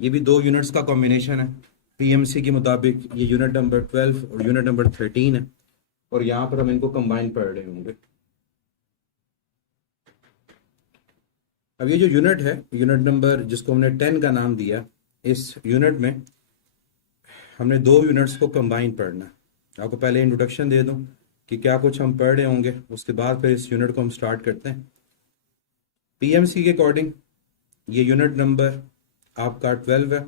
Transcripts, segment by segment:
ये भी दो यूनिट्स का कॉम्बिनेशन है। पीएमसी के मुताबिक ये यूनिट नंबर 12 और यूनिट नंबर 13 है, और यहाँ पर हम इनको कंबाइन पढ़ रहे होंगे। अब ये जो यूनिट है, यूनिट नंबर जिसको हमने 10 का नाम दिया, इस यूनिट में हमने दो यूनिट्स को कंबाइन पढ़ना है। आपको पहले इंट्रोडक्शन दे दूं कि क्या कुछ हम पढ़ रहे होंगे, उसके बाद फिर इस यूनिट को हम स्टार्ट करते हैं। पीएमसी के अकॉर्डिंग ये यूनिट नंबर आपका 12 है,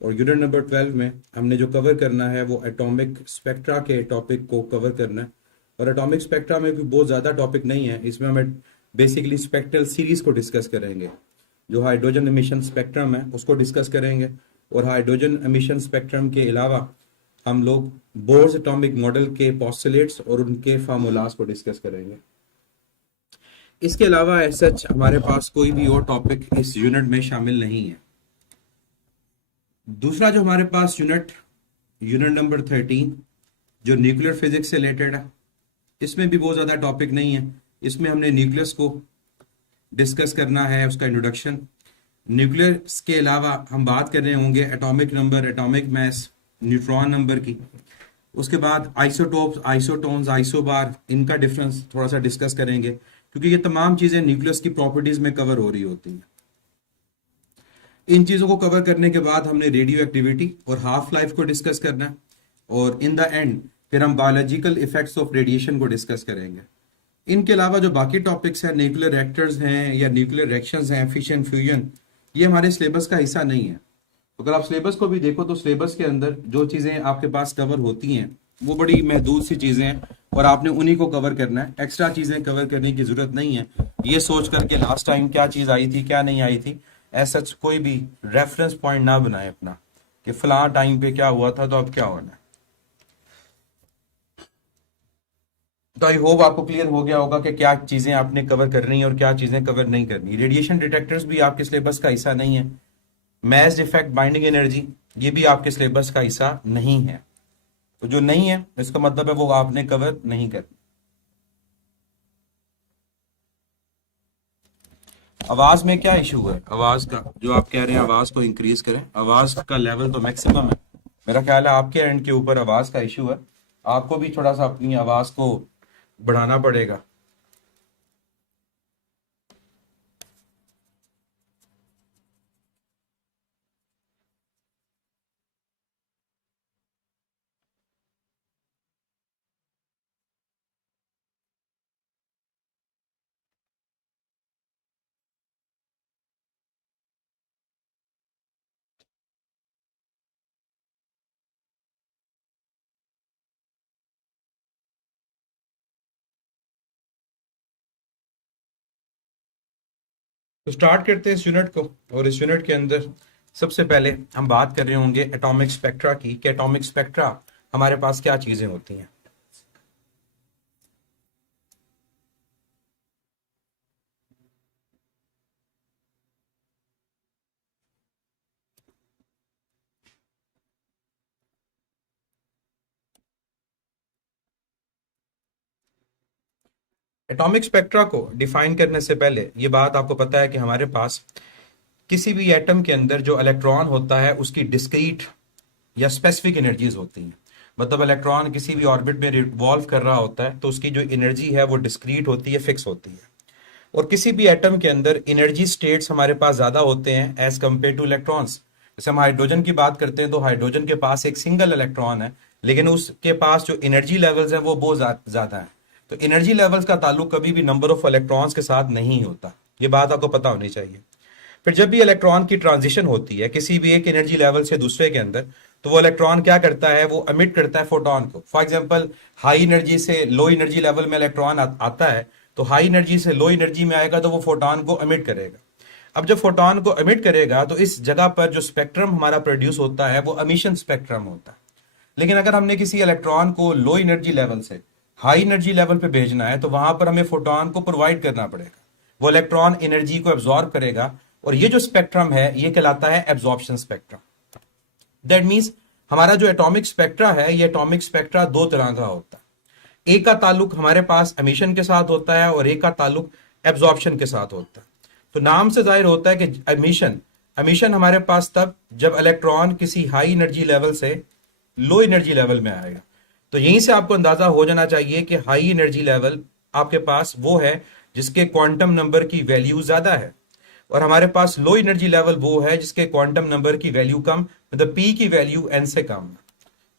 और यूनिट नंबर 12 में हमने जो कवर करना है वो एटॉमिक स्पेक्ट्रा के टॉपिक को कवर करना है। और एटॉमिक स्पेक्ट्रा में भी बहुत ज़्यादा टॉपिक नहीं है, इसमें हमें बेसिकली स्पेक्ट्रल सीरीज को डिस्कस करेंगे। जो हाइड्रोजन एमिशन स्पेक्ट्रम है उसको डिस्कस करेंगे, और हाइड्रोजन एमिशन स्पेक्ट्रम के अलावा हम लोग बोर्स एटॉमिक मॉडल के पोस्टुलेट्स और उनके फार्मूलाज को डिस्कस करेंगे। इसके अलावा सच हमारे पास कोई भी और टॉपिक इस यूनिट में शामिल नहीं है। दूसरा जो हमारे पास यूनिट नंबर 13 जो न्यूक्लियर फिजिक्स से रिलेटेड है, इसमें भी बहुत ज़्यादा टॉपिक नहीं है। इसमें हमने न्यूक्लियस को डिस्कस करना है, उसका इंट्रोडक्शन। न्यूक्लियस के अलावा हम बात कर रहे होंगे atomic number, atomic mass, neutron number की। उसके बाद आइसोटोप्स, आइसोटोन्स, आइसोबार, इनका डिफरेंस थोड़ा सा डिस्कस करेंगे, क्योंकि ये तमाम चीज़ें न्यूक्लियस की प्रॉपर्टीज में कवर हो रही होती हैं। इन चीज़ों को कवर करने के बाद हमने रेडियो एक्टिविटी और हाफ लाइफ को डिस्कस करना है, और इन द एंड फिर हम बायोलॉजिकल इफेक्ट्स ऑफ रेडिएशन को डिस्कस करेंगे। इनके अलावा जो बाकी टॉपिक्स हैं, न्यूक्लियर रिएक्टर्स हैं या न्यूक्लियर रिएक्शंस हैं, फिशन फ्यूजन, ये हमारे सिलेबस का हिस्सा नहीं है। अगर आप सिलेबस को भी देखो तो सिलेबस के अंदर जो चीज़ें आपके पास कवर होती हैं वो बड़ी महदूद सी चीज़ें हैं, और आपने उन्हीं को कवर करना है। एक्स्ट्रा चीज़ें कवर करने की ज़रूरत नहीं है। ये सोच करके लास्ट टाइम क्या चीज़ आई थी, क्या नहीं आई थी, ऐसा कोई भी रेफरेंस पॉइंट ना बनाए अपना कि फलां टाइम पे क्या हुआ था तो अब क्या होना है। तो आई होप आपको क्लियर हो गया होगा कि क्या चीज़ें आपने कवर करनी है और क्या चीज़ें कवर नहीं करनी। रेडिएशन डिटेक्टर्स भी आपके सिलेबस का हिस्सा नहीं है। मैस डिफेक्ट, बाइंडिंग एनर्जी, ये भी आपके सिलेबस का हिस्सा नहीं है। तो जो नहीं है इसका मतलब है वो आपने कवर नहीं करनी। आवाज में क्या इशू है? आवाज का जो आप कह रहे हैं आवाज को इंक्रीज करें, आवाज का लेवल तो मैक्सिमम है। मेरा ख्याल है आपके एंड के ऊपर आवाज का इशू है, आपको भी थोड़ा सा अपनी आवाज को बढ़ाना पड़ेगा। तो स्टार्ट करते हैं इस यूनिट को, और इस यूनिट के अंदर सबसे पहले हम बात कर रहे होंगे एटॉमिक स्पेक्ट्रा की, कि एटॉमिक स्पेक्ट्रा हमारे पास क्या चीजें होती हैं। एटॉमिक स्पेक्ट्रा को डिफाइन करने से पहले ये बात आपको पता है कि हमारे पास किसी भी एटम के अंदर जो इलेक्ट्रॉन होता है उसकी डिस्क्रीट या स्पेसिफिक एनर्जीज होती हैं। मतलब इलेक्ट्रॉन किसी भी ऑर्बिट में रिवॉल्व कर रहा होता है तो उसकी जो एनर्जी है वो डिस्क्रीट होती है, फिक्स होती है। और किसी भी एटम के अंदर एनर्जी स्टेट्स हमारे पास ज्यादा होते हैं एज कंपेयर टू इलेक्ट्रॉन्स। जैसे हम हाइड्रोजन की बात करते हैं तो हाइड्रोजन के पास एक सिंगल इलेक्ट्रॉन है, लेकिन उसके पास जो एनर्जी लेवल्स है वो बहुत ज्यादा है। तो एनर्जी लेवल्स का ताल्लुक कभी भी नंबर ऑफ इलेक्ट्रॉन्स के साथ नहीं होता, ये बात आपको पता होनी चाहिए। फिर जब भी इलेक्ट्रॉन की ट्रांजिशन होती है किसी भी एक एनर्जी लेवल से दूसरे के अंदर, तो वो इलेक्ट्रॉन क्या करता है, वो अमिट करता है फोटोन को। फॉर एग्जांपल हाई एनर्जी से लो एनर्जी लेवल में इलेक्ट्रॉन आता है, तो हाई एनर्जी से लो एनर्जी में आएगा तो वो फोटोन को अमिट करेगा। अब जब फोटोन को अमिट करेगा तो इस जगह पर जो स्पेक्ट्रम हमारा प्रोड्यूस होता है वो एमिशन स्पेक्ट्रम होता है। लेकिन अगर हमने किसी इलेक्ट्रॉन को लो एनर्जी लेवल से हाई एनर्जी लेवल पे भेजना है तो वहां पर हमें फोटोन को प्रोवाइड करना पड़ेगा। वो इलेक्ट्रॉन एनर्जी को एब्जॉर्ब करेगा, और ये जो स्पेक्ट्रम है ये कहलाता है एब्जॉर्प्शन स्पेक्ट्रम। दैट मीन्स हमारा जो एटॉमिक स्पेक्ट्रा है, ये एटॉमिक स्पेक्ट्रा दो तरह का होता है। एक का ताल्लुक हमारे पास एमिशन के साथ होता है और एक का ताल्लुक एब्जॉर्प्शन के साथ होता है। तो नाम से जाहिर होता है कि एमिशन एमिशन हमारे पास तब जब इलेक्ट्रॉन किसी हाई एनर्जी लेवल से लो एनर्जी लेवल में आएगा। तो यहीं से आपको अंदाजा हो जाना चाहिए कि हाई एनर्जी लेवल आपके पास वो है जिसके क्वांटम नंबर की वैल्यू ज्यादा है, और हमारे पास लो एनर्जी लेवल वो है जिसके क्वांटम नंबर की वैल्यू कम, मतलब पी की वैल्यू एन से कम है।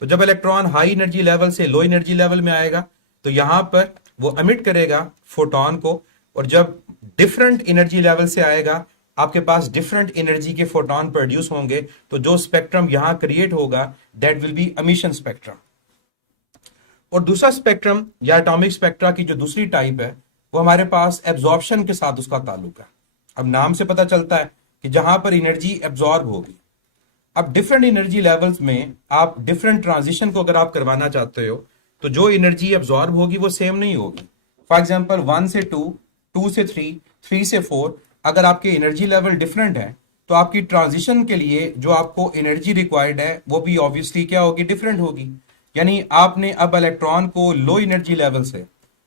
तो जब इलेक्ट्रॉन हाई एनर्जी लेवल से लो एनर्जी लेवल में आएगा तो यहां पर वो एमिट करेगा फोटोन को, और जब डिफरेंट एनर्जी लेवल से आएगा आपके पास डिफरेंट एनर्जी के फोटोन प्रोड्यूस होंगे, तो जो स्पेक्ट्रम यहां क्रिएट होगा that will B emission spectrum. और दूसरा स्पेक्ट्रम या एटॉमिक स्पेक्ट्रा की जो दूसरी टाइप है वो हमारे पास एब्जॉर्प्शन के साथ उसका ताल्लुक है। अब नाम से पता चलता है कि जहां पर एनर्जी एब्जॉर्ब होगी। अब डिफरेंट एनर्जी लेवल्स में आप डिफरेंट ट्रांजिशन को अगर आप करवाना चाहते हो तो जो एनर्जी एब्जॉर्ब होगी वो सेम नहीं होगी। फॉर एग्जांपल 1 से 2, 2 से 3, 3 से 4, अगर आपके एनर्जी लेवल डिफरेंट है तो आपकी ट्रांजिशन के लिए जो आपको एनर्जी रिक्वायर्ड है वो भी ऑब्वियसली क्या होगी, डिफरेंट होगी। यानी आपने अब इलेक्ट्रॉन को लो एनर्जी लेवल से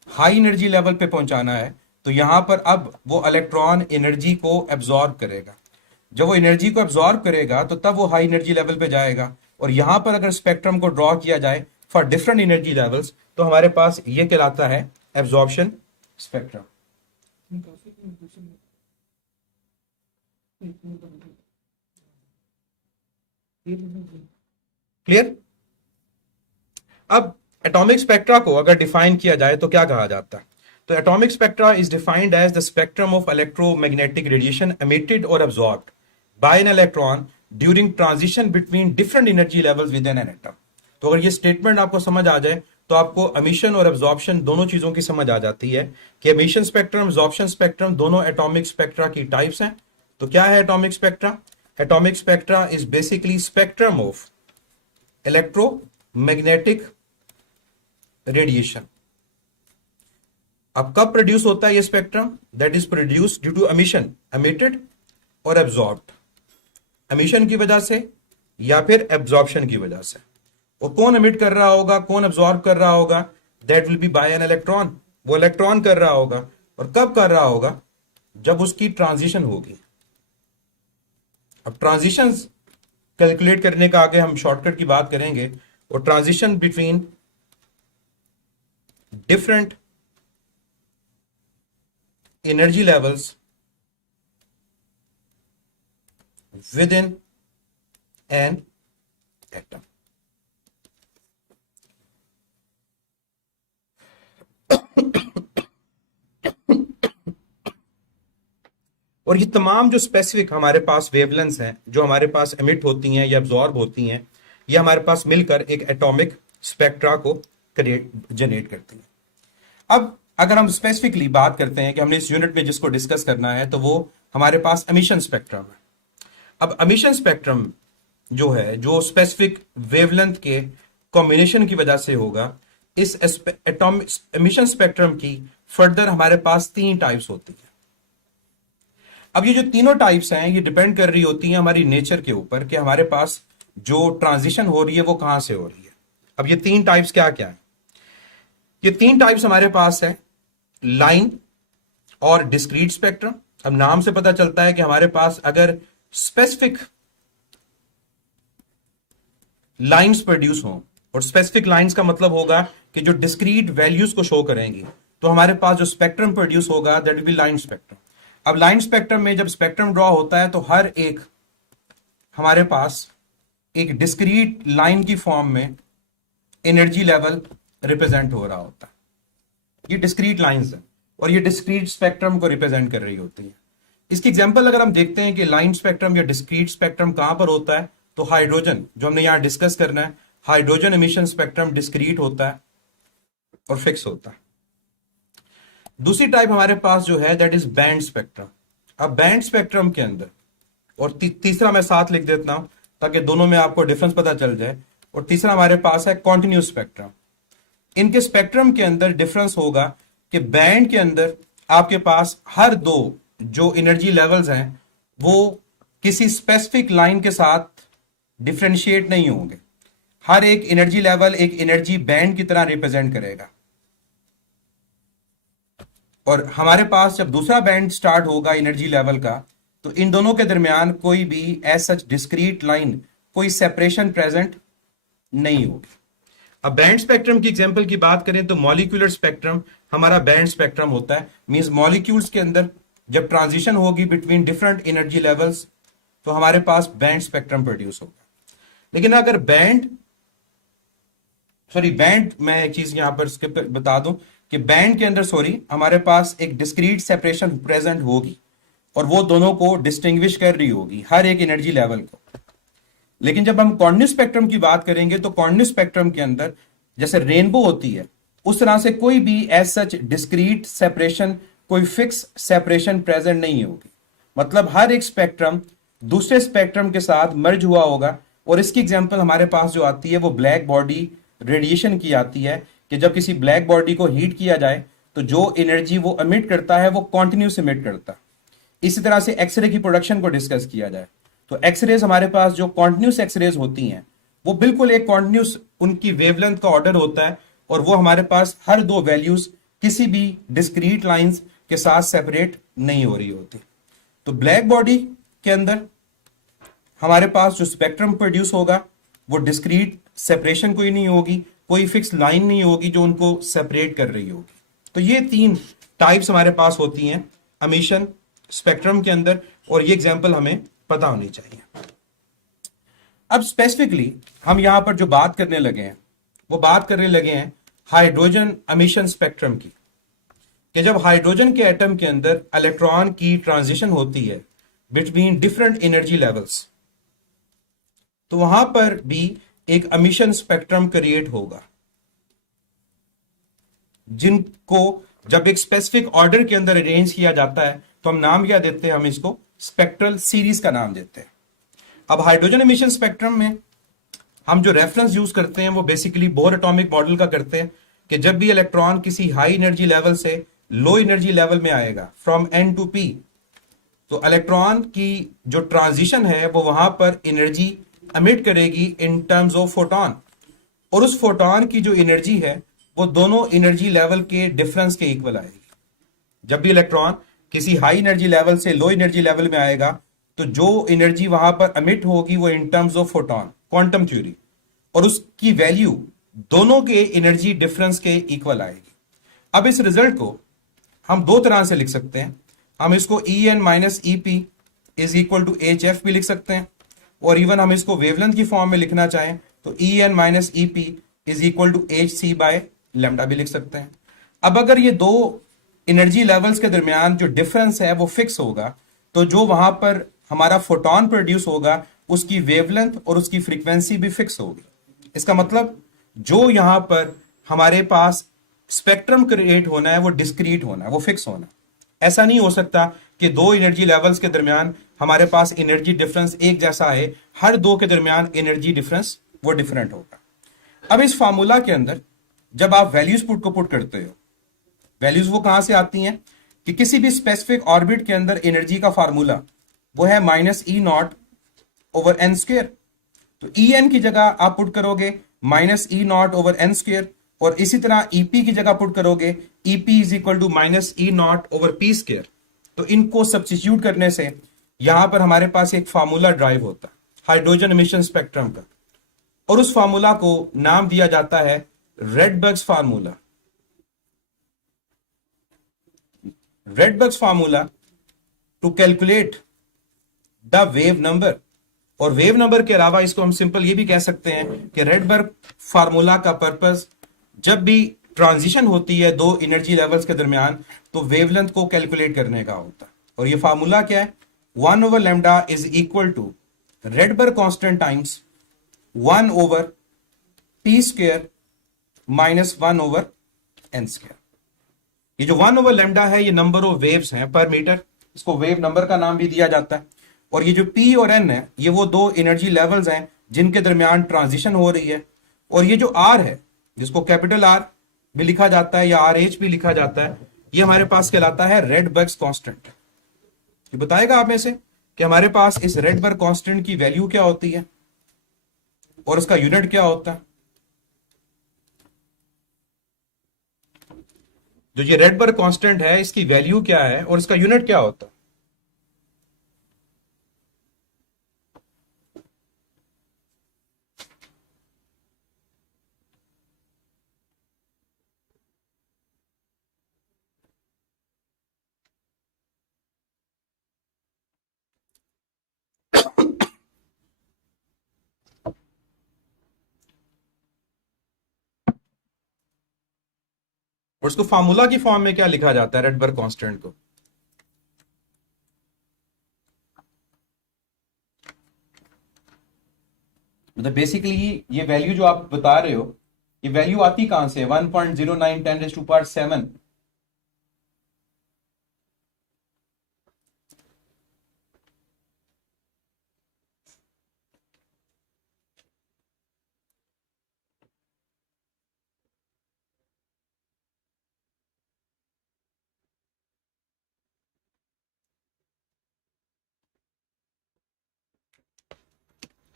हाई एनर्जी लेवल पे पहुंचाना है, तो यहां पर अब वो इलेक्ट्रॉन एनर्जी को एब्जॉर्ब करेगा। जब वो एनर्जी को एब्जॉर्ब करेगा तो तब वो हाई एनर्जी लेवल पे जाएगा। और यहां पर अगर स्पेक्ट्रम को ड्रॉ किया जाए फॉर डिफरेंट एनर्जी लेवल्स तो हमारे पास ये कहलाता है एब्जॉर्प्शन स्पेक्ट्रम। क्लियर? अब एटॉमिक स्पेक्ट्रा को अगर डिफाइन किया जाए तो क्या कहा जाता है? तो atomic spectra is defined as the spectrum of electromagnetic radiation emitted और absorbed by an electron during transition between different energy levels with an atom. तो अगर ये स्टेटमेंट आपको समझ आ जाए तो आपको एमिशन और एब्जॉर्प्शन दोनों चीजों की समझ आ जाती है कि एमिशन स्पेक्ट्रम, एब्जॉर्प्शन स्पेक्ट्रम दोनों एटॉमिक स्पेक्ट्रा की टाइप्स हैं। तो क्या है atomic spectra? Atomic spectra is basically spectrum of electromagnetic radiation. अब कब प्रोड्यूस होता है ये spectrum? That is produce due to emission, emitted और एब्जॉर्ब्ड। एमिशन की वजह से या फिर एब्जॉर्प्शन की वजह से। और कौन एमिट कर रहा होगा, कौन एब्जॉर्ब कर रहा होगा? That will be by an electron. वो इलेक्ट्रॉन कर रहा होगा। और कब कर रहा होगा? जब उसकी ट्रांजिशन होगी। अब ट्रांजिशन कैलकुलेट करने का आगे हम शॉर्टकट की बात करेंगे। और transition between different energy levels within an atom। और ये तमाम जो स्पेसिफिक हमारे पास वेवलेंथ्स हैं जो हमारे पास एमिट होती हैं या एब्जॉर्ब होती हैं, ये हमारे पास मिलकर एक एटॉमिक स्पेक्ट्रा को जनरेट करती हैं। अब अगर हम स्पेसिफिकली बात करते हैं कि हमने इस यूनिट में जिसको डिस्कस करना है तो वो हमारे पास एमिशन स्पेक्ट्रम है। अब एमिशन स्पेक्ट्रम जो है, जो स्पेसिफिक वेवलेंथ के कॉम्बिनेशन की वजह से होगा, इस एटॉमिक एमिशन स्पेक्ट्रम की फर्दर हमारे पास 3 टाइप्स होती है। अब ये जो तीनों टाइप्स हैं ये डिपेंड कर रही होती हैं हमारी नेचर के ऊपर कि हमारे पास जो ट्रांजिशन हो रही है वो कहां से हो रही है। अब ये 3 टाइप्स क्या क्या है? ये 3 टाइप्स हमारे पास है, लाइन और डिस्क्रीट स्पेक्ट्रम। अब नाम से पता चलता है कि हमारे पास अगर स्पेसिफिक लाइंस प्रोड्यूस हो, और स्पेसिफिक लाइंस का मतलब होगा कि जो डिस्क्रीट वैल्यूज को शो करेंगी, तो हमारे पास जो स्पेक्ट्रम प्रोड्यूस होगा that will B line spectrum. अब लाइन स्पेक्ट्रम में जब स्पेक्ट्रम ड्रॉ होता है तो हर एक हमारे पास एक डिस्क्रीट लाइन की फॉर्म में एनर्जी लेवल रिप्रेजेंट हो रहा होता है। ये डिस्क्रीट लाइंस है और ये डिस्क्रीट स्पेक्ट्रम को रिप्रेजेंट कर रही होती है। इसकी एग्जांपल अगर हम देखते हैं कि लाइन स्पेक्ट्रम या डिस्क्रीट स्पेक्ट्रम कहां पर होता है, तो हाइड्रोजन जो हमने यहां डिस्कस करना है, हाइड्रोजन एमिशन स्पेक्ट्रम डिस्क्रीट होता है और फिक्स होता है। दूसरी टाइप हमारे पास जो है दैट इज बैंड स्पेक्ट्रम। अब बैंड स्पेक्ट्रम के अंदर, और तीसरा मैं साथ लिख देता हूं ताकि दोनों में आपको डिफरेंस पता चल जाए, और तीसरा हमारे पास है कॉन्टिन्यूस स्पेक्ट्रम। इनके स्पेक्ट्रम के अंदर डिफरेंस होगा कि बैंड के अंदर आपके पास हर दो जो एनर्जी लेवल्स हैं वो किसी स्पेसिफिक लाइन के साथ डिफरेंशिएट नहीं होंगे। हर एक एनर्जी लेवल एक एनर्जी बैंड की तरह रिप्रेजेंट करेगा। और हमारे पास जब दूसरा बैंड स्टार्ट होगा एनर्जी लेवल का, तो इन दोनों के दरमियान कोई भी एज सच डिस्क्रीट लाइन, कोई सेपरेशन प्रेजेंट नहीं होगी। अब बैंड स्पेक्ट्रम की एग्जांपल की बात करें तो मॉलिक्यूलर स्पेक्ट्रम हमारा बैंड स्पेक्ट्रम होता है। मींस मॉलिक्यूल्स के अंदर जब ट्रांजिशन होगी बिटवीन डिफरेंट एनर्जी लेवल्स तो हमारे पास बैंड स्पेक्ट्रम प्रोड्यूस होगा। लेकिन अगर बैंड मैं एक चीज यहां पर स्किप बता दूं कि बैंड के अंदर हमारे पास एक डिस्क्रीट सेपरेशन प्रेजेंट होगी और वो दोनों को डिस्टिंग्विश कर रही होगी हर एक एनर्जी लेवल को। लेकिन जब हम कॉर्डिनेट स्पेक्ट्रम की बात करेंगे तो कॉर्डिनेट स्पेक्ट्रम के अंदर जैसे रेनबो होती है उस तरह से कोई भी एज सच डिस्क्रीट सेपरेशन, कोई फिक्स सेपरेशन प्रेजेंट नहीं होगी। मतलब हर एक स्पेक्ट्रम दूसरे स्पेक्ट्रम के साथ मर्ज हुआ होगा। और इसकी एग्जांपल हमारे पास जो आती है वो ब्लैक बॉडी रेडिएशन की आती है कि जब किसी ब्लैक बॉडी को हीट किया जाए तो जो एनर्जी वो एमिट करता है वो कॉन्टिन्यूस एमिट करता है। इसी तरह से एक्सरे की प्रोडक्शन को डिस्कस किया जाए तो एक्सरेज हमारे पास जो कॉन्टिन्यूस एक्सरेज होती हैं वो बिल्कुल एक कॉन्टिन्यूस उनकी वेवलेंथ का ऑर्डर होता है और वो हमारे पास हर दो वैल्यूज किसी भी डिस्क्रीट लाइंस के साथ सेपरेट नहीं हो रही होती। तो ब्लैक बॉडी के अंदर हमारे पास जो स्पेक्ट्रम प्रोड्यूस होगा वो डिस्क्रीट सेपरेशन कोई नहीं होगी, कोई फिक्स लाइन नहीं होगी जो उनको सेपरेट कर रही होगी। तो ये तीन टाइप्स हमारे पास होती हैं एमिशन स्पेक्ट्रम के अंदर और ये एग्जांपल हमें पता होनी चाहिए। अब स्पेसिफिकली हम यहां पर जो बात करने लगे हैं वो बात करने लगे हैं हाइड्रोजन एमिशन स्पेक्ट्रम की, कि जब हाइड्रोजन के एटम के अंदर इलेक्ट्रॉन की ट्रांजिशन होती है बिटवीन डिफरेंट एनर्जी लेवल्स तो वहां पर भी एक एमिशन स्पेक्ट्रम क्रिएट होगा जिनको जब एक स्पेसिफिक ऑर्डर के अंदर अरेंज किया जाता है तो हम नाम क्या देते हैं, हम इसको स्पेक्ट्रल सीरीज का नाम देते हैं। अब हाइड्रोजन एमिशन स्पेक्ट्रम में हम जो रेफरेंस यूज करते हैं वो बेसिकली बोर एटॉमिक मॉडल का करते हैं कि जब भी इलेक्ट्रॉन किसी हाई एनर्जी लेवल से लो एनर्जी लेवल में आएगा फ्रॉम एन टू पी तो इलेक्ट्रॉन की जो ट्रांजिशन है वो वहां पर एनर्जी एमिट करेगी इन टर्म्स ऑफ फोटॉन और उस फोटॉन की जो एनर्जी है वो दोनों एनर्जी लेवल के डिफरेंस के इक्वल आएगी। जब भी इलेक्ट्रॉन किसी हाई एनर्जी लेवल से लो एनर्जी लेवल में आएगा तो जो एनर्जी वहां पर एमिट होगी वो in terms of photon, quantum theory, और उसकी वैल्यू दोनों के एनर्जी डिफरेंस के इक्वल आएगी। अब इस रिजल्ट को हम दो तरह से लिख सकते हैं। हम इसको E n minus E p is equal to h f भी लिख सकते हैं और इवन हम इसको वेवलेंथ की फॉर्म में लिखना चाहें तो E n minus E p is equal to h c by lambda भी लिख सकते हैं। अब अगर ये दो एनर्जी लेवल्स के दरमियान जो डिफरेंस है वो फिक्स होगा तो जो वहां पर हमारा फोटॉन प्रोड्यूस होगा उसकी वेवलेंथ और उसकी फ्रीक्वेंसी भी फिक्स होगी। इसका मतलब जो यहां पर हमारे पास स्पेक्ट्रम क्रिएट होना है वो डिस्क्रीट होना है, वो फिक्स होना है। ऐसा नहीं हो सकता कि दो एनर्जी लेवल्स के दरमियान हमारे पास एनर्जी डिफरेंस एक जैसा है, हर दो के दरमियान एनर्जी डिफरेंस वो डिफरेंट होगा। अब इस फार्मूला के अंदर जब आप वैल्यूज पुट करते हो, वैल्यूज वो कहां से आती हैं कि किसी भी स्पेसिफिक ऑर्बिट के अंदर एनर्जी का फार्मूला वो है minus E not over n square. तो ई एन की जगह आप पुट करोगे minus E not over n square और इसी तरह ईपी की जगह पुट करोगे EP is equal to minus E not over p square. तो इनको सब्स्टिट्यूट करने से यहां पर हमारे पास एक फार्मूला ड्राइव होता है हाइड्रोजन एमिशन स्पेक्ट्रम का और उस फार्मूला को नाम दिया जाता है Rydberg's formula. Rydberg's formula to calculate the wave number. और वेव नंबर के अलावा इसको हम सिंपल ये भी कह सकते हैं कि रेडबर्ग फार्मूला का पर्पस जब भी ट्रांजिशन होती है दो एनर्जी लेवल्स के दरमियान तो वेवलेंथ को कैलकुलेट करने का होता है। और ये फार्मूला क्या है, 1 over lambda is equal to Rydberg constant times 1 over p square minus 1 over n square. ये जो 1 ओवर लैम्डा है ये नंबर ऑफ वेव्स हैं पर मीटर, इसको वेव नंबर का नाम भी दिया जाता है। और ये जो P और N है ये वो दो एनर्जी लेवल्स हैं जिनके दरमियान ट्रांजिशन हो रही है। और ये जो R है जिसको कैपिटल R भी लिखा जाता है या RH भी लिखा जाता है, ये हमारे पास कहलाता है रेडबर्ग्स कांस्टेंट। ये बताएगा आप में से कि हमारे पास इस रेडबर्ग कांस्टेंट की वैल्यू क्या होती है और उसका यूनिट क्या होता है। जो ये रेडबर्ग कांस्टेंट है इसकी वैल्यू क्या है और इसका यूनिट क्या होता है। और उसको फार्मूला की फॉर्म में क्या लिखा जाता है रेडबर्ग कांस्टेंट को? मतलब बेसिकली ये वैल्यू जो आप बता रहे हो, ये वैल्यू आती कहां से? 1.09 10⁻⁷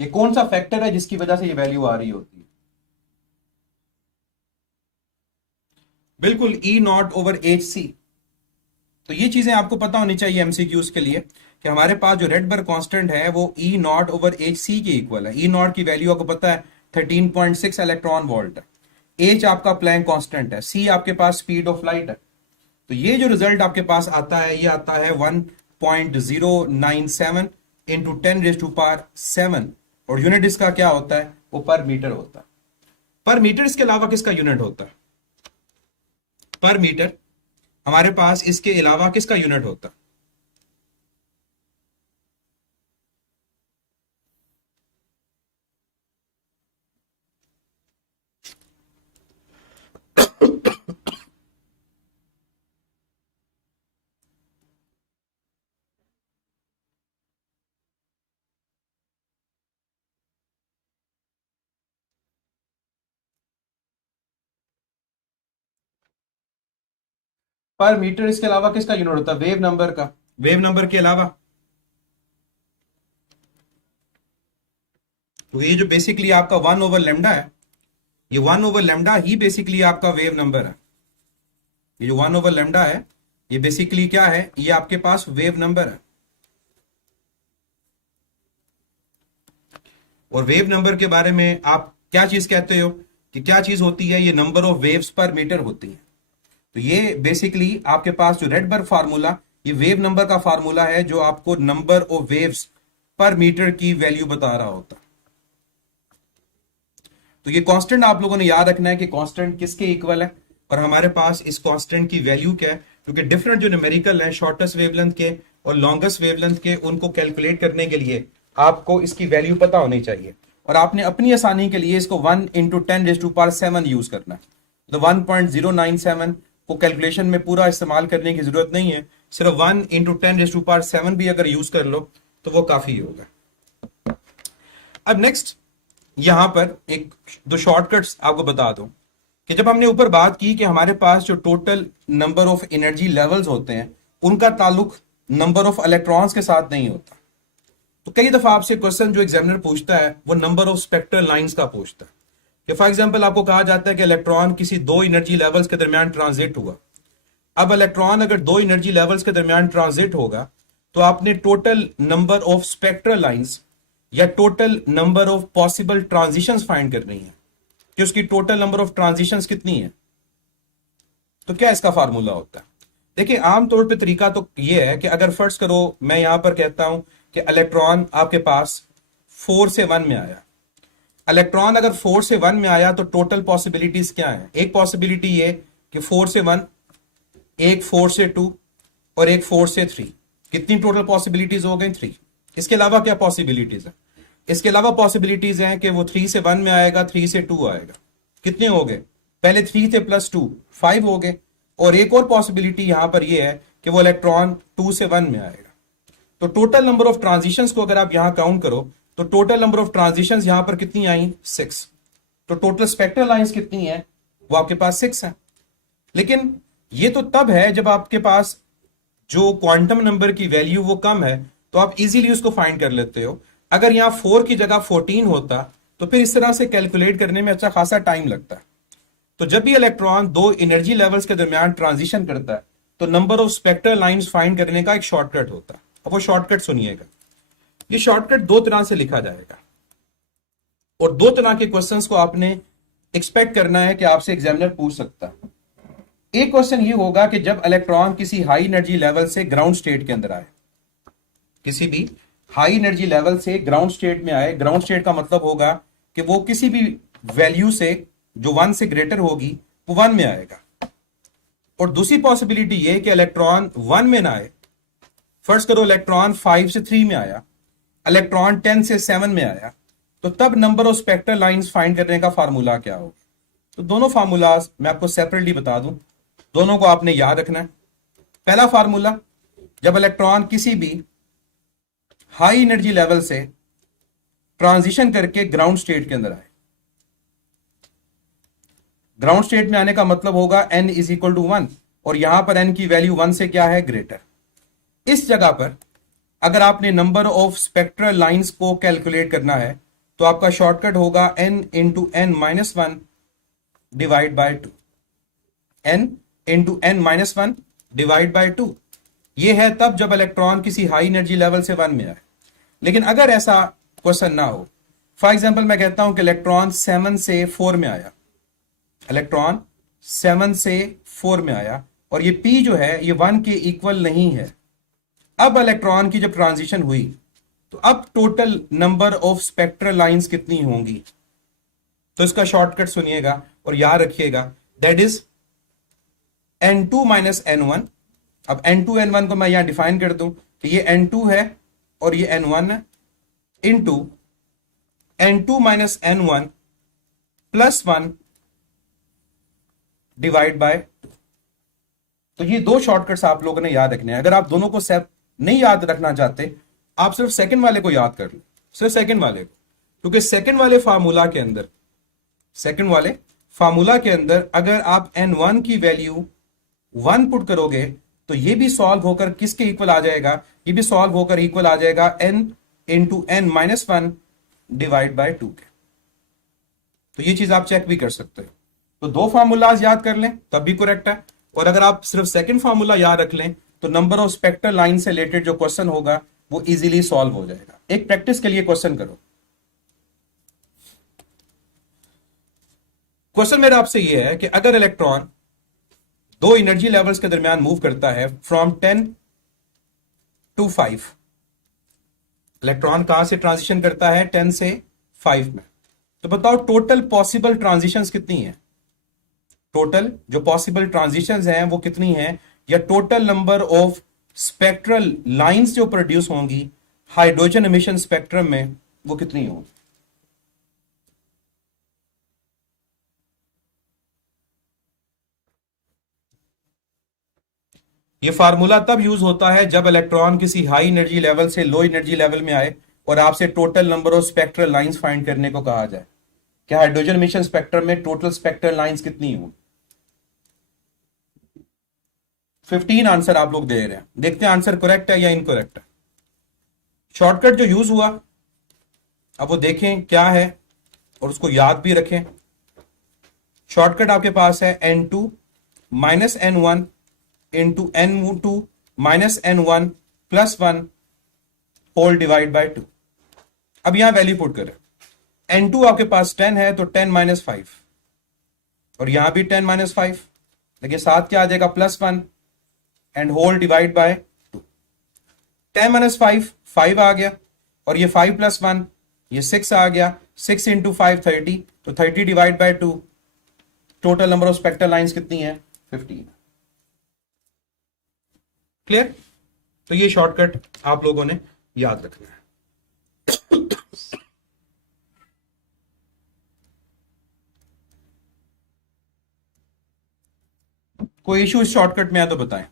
ये कौन सा फैक्टर है जिसकी वजह से ये वैल्यू आ रही होती है? बिल्कुल, ई नॉट ओवर एच सी। तो ये चीजें आपको पता होनी चाहिए एमसीक्यूज के लिए, कि हमारे पास जो रेडबर्ग कांस्टेंट है वो ई नॉट ओवर एच सी के इक्वल है। ई नॉट की वैल्यू आपको पता है 13.6 इलेक्ट्रॉन वोल्ट है। एच आपका प्लैंक कांस्टेंट है, सी आपके पास स्पीड ऑफ लाइट है। तो ये जो रिजल्ट आपके पास आता है, ये आता है 1.097 इंटू 10⁻⁷, और यूनिट इसका क्या होता है? वो पर मीटर होता है। पर मीटर इसके अलावा किसका यूनिट होता है? पर मीटर हमारे पास इसके अलावा किसका यूनिट होता है? पर मीटर इसके अलावा किसका यूनिट होता है? वेव नंबर का। वेव नंबर के अलावा तो ये जो बेसिकली आपका 1/λ है, ये 1/λ ही बेसिकली आपका वेव नंबर है। ये जो 1/λ है, ये बेसिकली क्या है? ये आपके पास वेव नंबर है। और वेव नंबर के बारे में आप क्या चीज कहते हो, कि क्या चीज होती है? ये नंबर ऑफ वेव्स पर मीटर होती है। तो ये बेसिकली आपके पास जो रेडबर्ग फार्मूला, ये वेव नंबर का फार्मूला है जो आपको नंबर ऑफ वेव्स पर मीटर की वैल्यू बता रहा होता। तो ये कांस्टेंट आप लोगों ने याद रखना है कि कांस्टेंट किसके इक्वल है, और हमारे पास इस कांस्टेंट की वैल्यू क्या है, क्योंकि डिफरेंट जो न्यूमेरिकल है शॉर्टेस्ट वेवलेंथ के और लॉन्गेस्ट वेवलेंथ के, उनको कैलकुलेट करने के लिए आपको इसकी वैल्यू पता होनी चाहिए। और आपने अपनी आसानी के लिए इसको 1 इंटू 10⁻⁷ यूज करना है। तो 1.097 को कैलकुलेशन में पूरा इस्तेमाल करने की जरूरत नहीं है, सिर्फ 1 इंटू 10⁻⁷ भी अगर यूज कर लो तो वो काफी होगा। अब नेक्स्ट यहां पर एक दो शॉर्टकट्स आपको बता दूं, कि जब हमने ऊपर बात की कि हमारे पास जो total number of energy levels होते हैं उनका ताल्लुक नंबर ऑफ इलेक्ट्रॉन्स के साथ नहीं होता। तो कई दफा आपसे क्वेश्चन जो एग्जामिनर पूछता है वो नंबर ऑफ स्पेक्ट्रल लाइंस का पूछता है। कि फॉर एग्जांपल आपको कहा जाता है कि इलेक्ट्रॉन किसी दो एनर्जी लेवल्स के दरमियान ट्रांजिट हुआ। अब इलेक्ट्रॉन अगर दो एनर्जी लेवल्स के दरमियान ट्रांजिट होगा, तो आपने total number of spectral lines या total number of possible transitions find करनी है, कि उसकी टोटल नंबर ऑफ ट्रांजिशंस कितनी है। तो क्या इसका फार्मूला होता है? देखिए, आमतौर पे तरीका तो ये है कि अगर फर्ज करो मैं यहां पर कहता हूं कि इलेक्ट्रॉन आपके पास 4 से 1 में आया। इलेक्ट्रॉन अगर 4 से 1 में आया तो टोटल पॉसिबिलिटीज क्या है? एक पॉसिबिलिटी ये कि 4 से 1, एक 4 से 2 और एक 4 से 3। कितनी टोटल पॉसिबिलिटीज हो गई? 3। इसके अलावा क्या पॉसिबिलिटीज है? इसके अलावा पॉसिबिलिटीज हैं कि वो 3 से 1 में आएगा, 3 से 2 आएगा। कितने हो गए? पहले 3 थे प्लस 2 5 हो गए। और एक और पॉसिबिलिटी यहां पर ये है कि वो इलेक्ट्रॉन 2 से 1 में आएगा। तो टोटल नंबर ऑफ ट्रांजिशंस को अगर आप यहां काउंट करो तो टोटल नंबर ऑफ ट्रांजिशंस यहां पर कितनी आई? 6। तो टोटल स्पेक्ट्रल लाइंस कितनी है? वो आपके पास 6 है। लेकिन ये तो तब है जब आपके पास जो क्वांटम नंबर की वैल्यू वो कम है, तो आप इजीली उसको फाइंड कर लेते हो। अगर यहां 4 की जगह 14 होता तो फिर इस तरह से कैलकुलेट करने में अच्छा खासा टाइम लगता है। तो जब भी इलेक्ट्रॉन दो एनर्जी लेवल्स के दरमियान ट्रांजिशन करता है तो number of spectral lines find करने का एक शॉर्टकट होता है। अब वो शॉर्टकट सुनिएगा। ये शॉर्टकट दो तरह से लिखा जाएगा और दो तरह के क्वेश्चंस को आपने एक्सपेक्ट करना है कि आपसे एग्जामिनर पूछ सकता है। एक क्वेश्चन ये होगा कि जब इलेक्ट्रॉन किसी हाई एनर्जी लेवल से ग्राउंड स्टेट के अंदर आए, किसी भी हाई एनर्जी लेवल से ग्राउंड स्टेट में आए। ग्राउंड स्टेट का मतलब होगा कि वो किसी भी वैल्यू से जो 1 से ग्रेटर होगी वो 1 में आएगा। और दूसरी पॉसिबिलिटी ये कि इलेक्ट्रॉन 1 में ना आए। फर्ज करो इलेक्ट्रॉन 5 से 3 में आया, इलेक्ट्रॉन 10 से 7 में आया, तो तब number of spectral lines find करने का फार्मूला क्या होगा? तो दोनों फार्मूलाज मैं आपको सेपरेटली बता दूं, दोनों को आपने याद रखना है। पहला फार्मूला, जब इलेक्ट्रॉन किसी भी हाई एनर्जी लेवल से ट्रांजिशन करके ग्राउंड स्टेट के अंदर आए, ग्राउंड स्टेट में आने का मतलब होगा n इज इक्वल टू 1, और यहां पर n की वैल्यू 1 से क्या है, ग्रेटर। इस जगह पर अगर आपने नंबर ऑफ स्पेक्ट्रल लाइंस को कैलकुलेट करना है तो आपका शॉर्टकट होगा n into n minus 1 divide by 2, n into n minus 1 divide by 2। ये है तब जब इलेक्ट्रॉन किसी हाई एनर्जी लेवल से 1 में आए। लेकिन अगर ऐसा क्वेश्चन ना हो, फॉर एग्जांपल मैं कहता हूं कि इलेक्ट्रॉन 7 से 4 में आया, इलेक्ट्रॉन 7 से 4 में आया, और ये p जो है ये 1 के इक्वल नहीं है। अब इलेक्ट्रॉन की जब ट्रांजिशन हुई तो अब total number of spectral lines कितनी होंगी? तो इसका शॉर्टकट सुनिएगा और याद रखिएगा, that is n2 minus n1। अब n2 n1 को मैं यहां डिफाइन कर दूं कि ये n2 है और ये n1 है, into n2 minus n1 plus 1 divide by 2। तो ये दो शॉर्टकट्स आप लोगों ने याद रखने हैं। अगर आप दोनों को नहीं याद रखना चाहते, आप सिर्फ सेकंड वाले को याद कर लो, सिर्फ सेकंड वाले को, क्योंकि सेकंड वाले फार्मूला के अंदर अगर आप n1 की वैल्यू 1 पुट करोगे तो ये भी सॉल्व होकर किसके इक्वल आ जाएगा? ये भी सॉल्व होकर इक्वल आ जाएगा n into n minus 1 divide by 2 के। तो ये चीज आप चेक भी कर सकते हो। तो दो फार्मूलाज याद कर लें तब भी करेक्ट है, और अगर आप सिर्फ सेकंड फार्मूला याद रख लें तो नंबर ऑफ स्पेक्ट्रल लाइन से रिलेटेड जो क्वेश्चन होगा वो इजीली सॉल्व हो जाएगा। एक प्रैक्टिस के लिए क्वेश्चन करो। क्वेश्चन मेरा आपसे ये है कि अगर इलेक्ट्रॉन दो एनर्जी लेवल्स के दरमियान मूव करता है फ्रॉम 10 टू 5, इलेक्ट्रॉन कहां से ट्रांजिशन करता है? 10 से 5 में। तो बताओ टोटल पॉसिबल ट्रांजिशंस कितनी हैं? टोटल जो पॉसिबल ट्रांजिशंस हैं वो कितनी हैं, या total number of spectral lines जो प्रोड्यूस होंगी हाइड्रोजन एमिशन स्पेक्ट्रम में वो कितनी होंगी? ये फार्मूला तब यूज होता है जब इलेक्ट्रॉन किसी हाई एनर्जी लेवल से लो एनर्जी लेवल में आए और आपसे total number of spectral lines find करने को कहा जाए कि हाइड्रोजन एमिशन स्पेक्ट्रम में टोटल स्पेक्ट्रल लाइंस कितनी होंगी। 15 आंसर आप लोग दे रहे हैं, देखते हैं आंसर करेक्ट है या इनकरेक्ट है। शॉर्टकट जो यूज हुआ अब वो देखें क्या है और उसको याद भी रखें। शॉर्टकट आपके पास है n2 minus n1 into n2 minus n1 plus 1 whole divide by 2। अब यहां वैल्यू पुट करें, n2 आपके पास 10 है तो 10 माइनस 5, और यहां भी 10 माइनस 5, लेकिन साथ क्या आ जाएगा? Plus 1 and whole divide by 2। 10 minus 5 5 आ गया, और ये 5 प्लस 1 ये 6 आ गया। 6 इंटू 5 30, तो 30 divide by 2। Total number of spectral lines कितनी है? 15। क्लियर? तो ये शॉर्टकट आप लोगों ने याद रखना है। कोई इशू इस शॉर्टकट में है तो बताएं।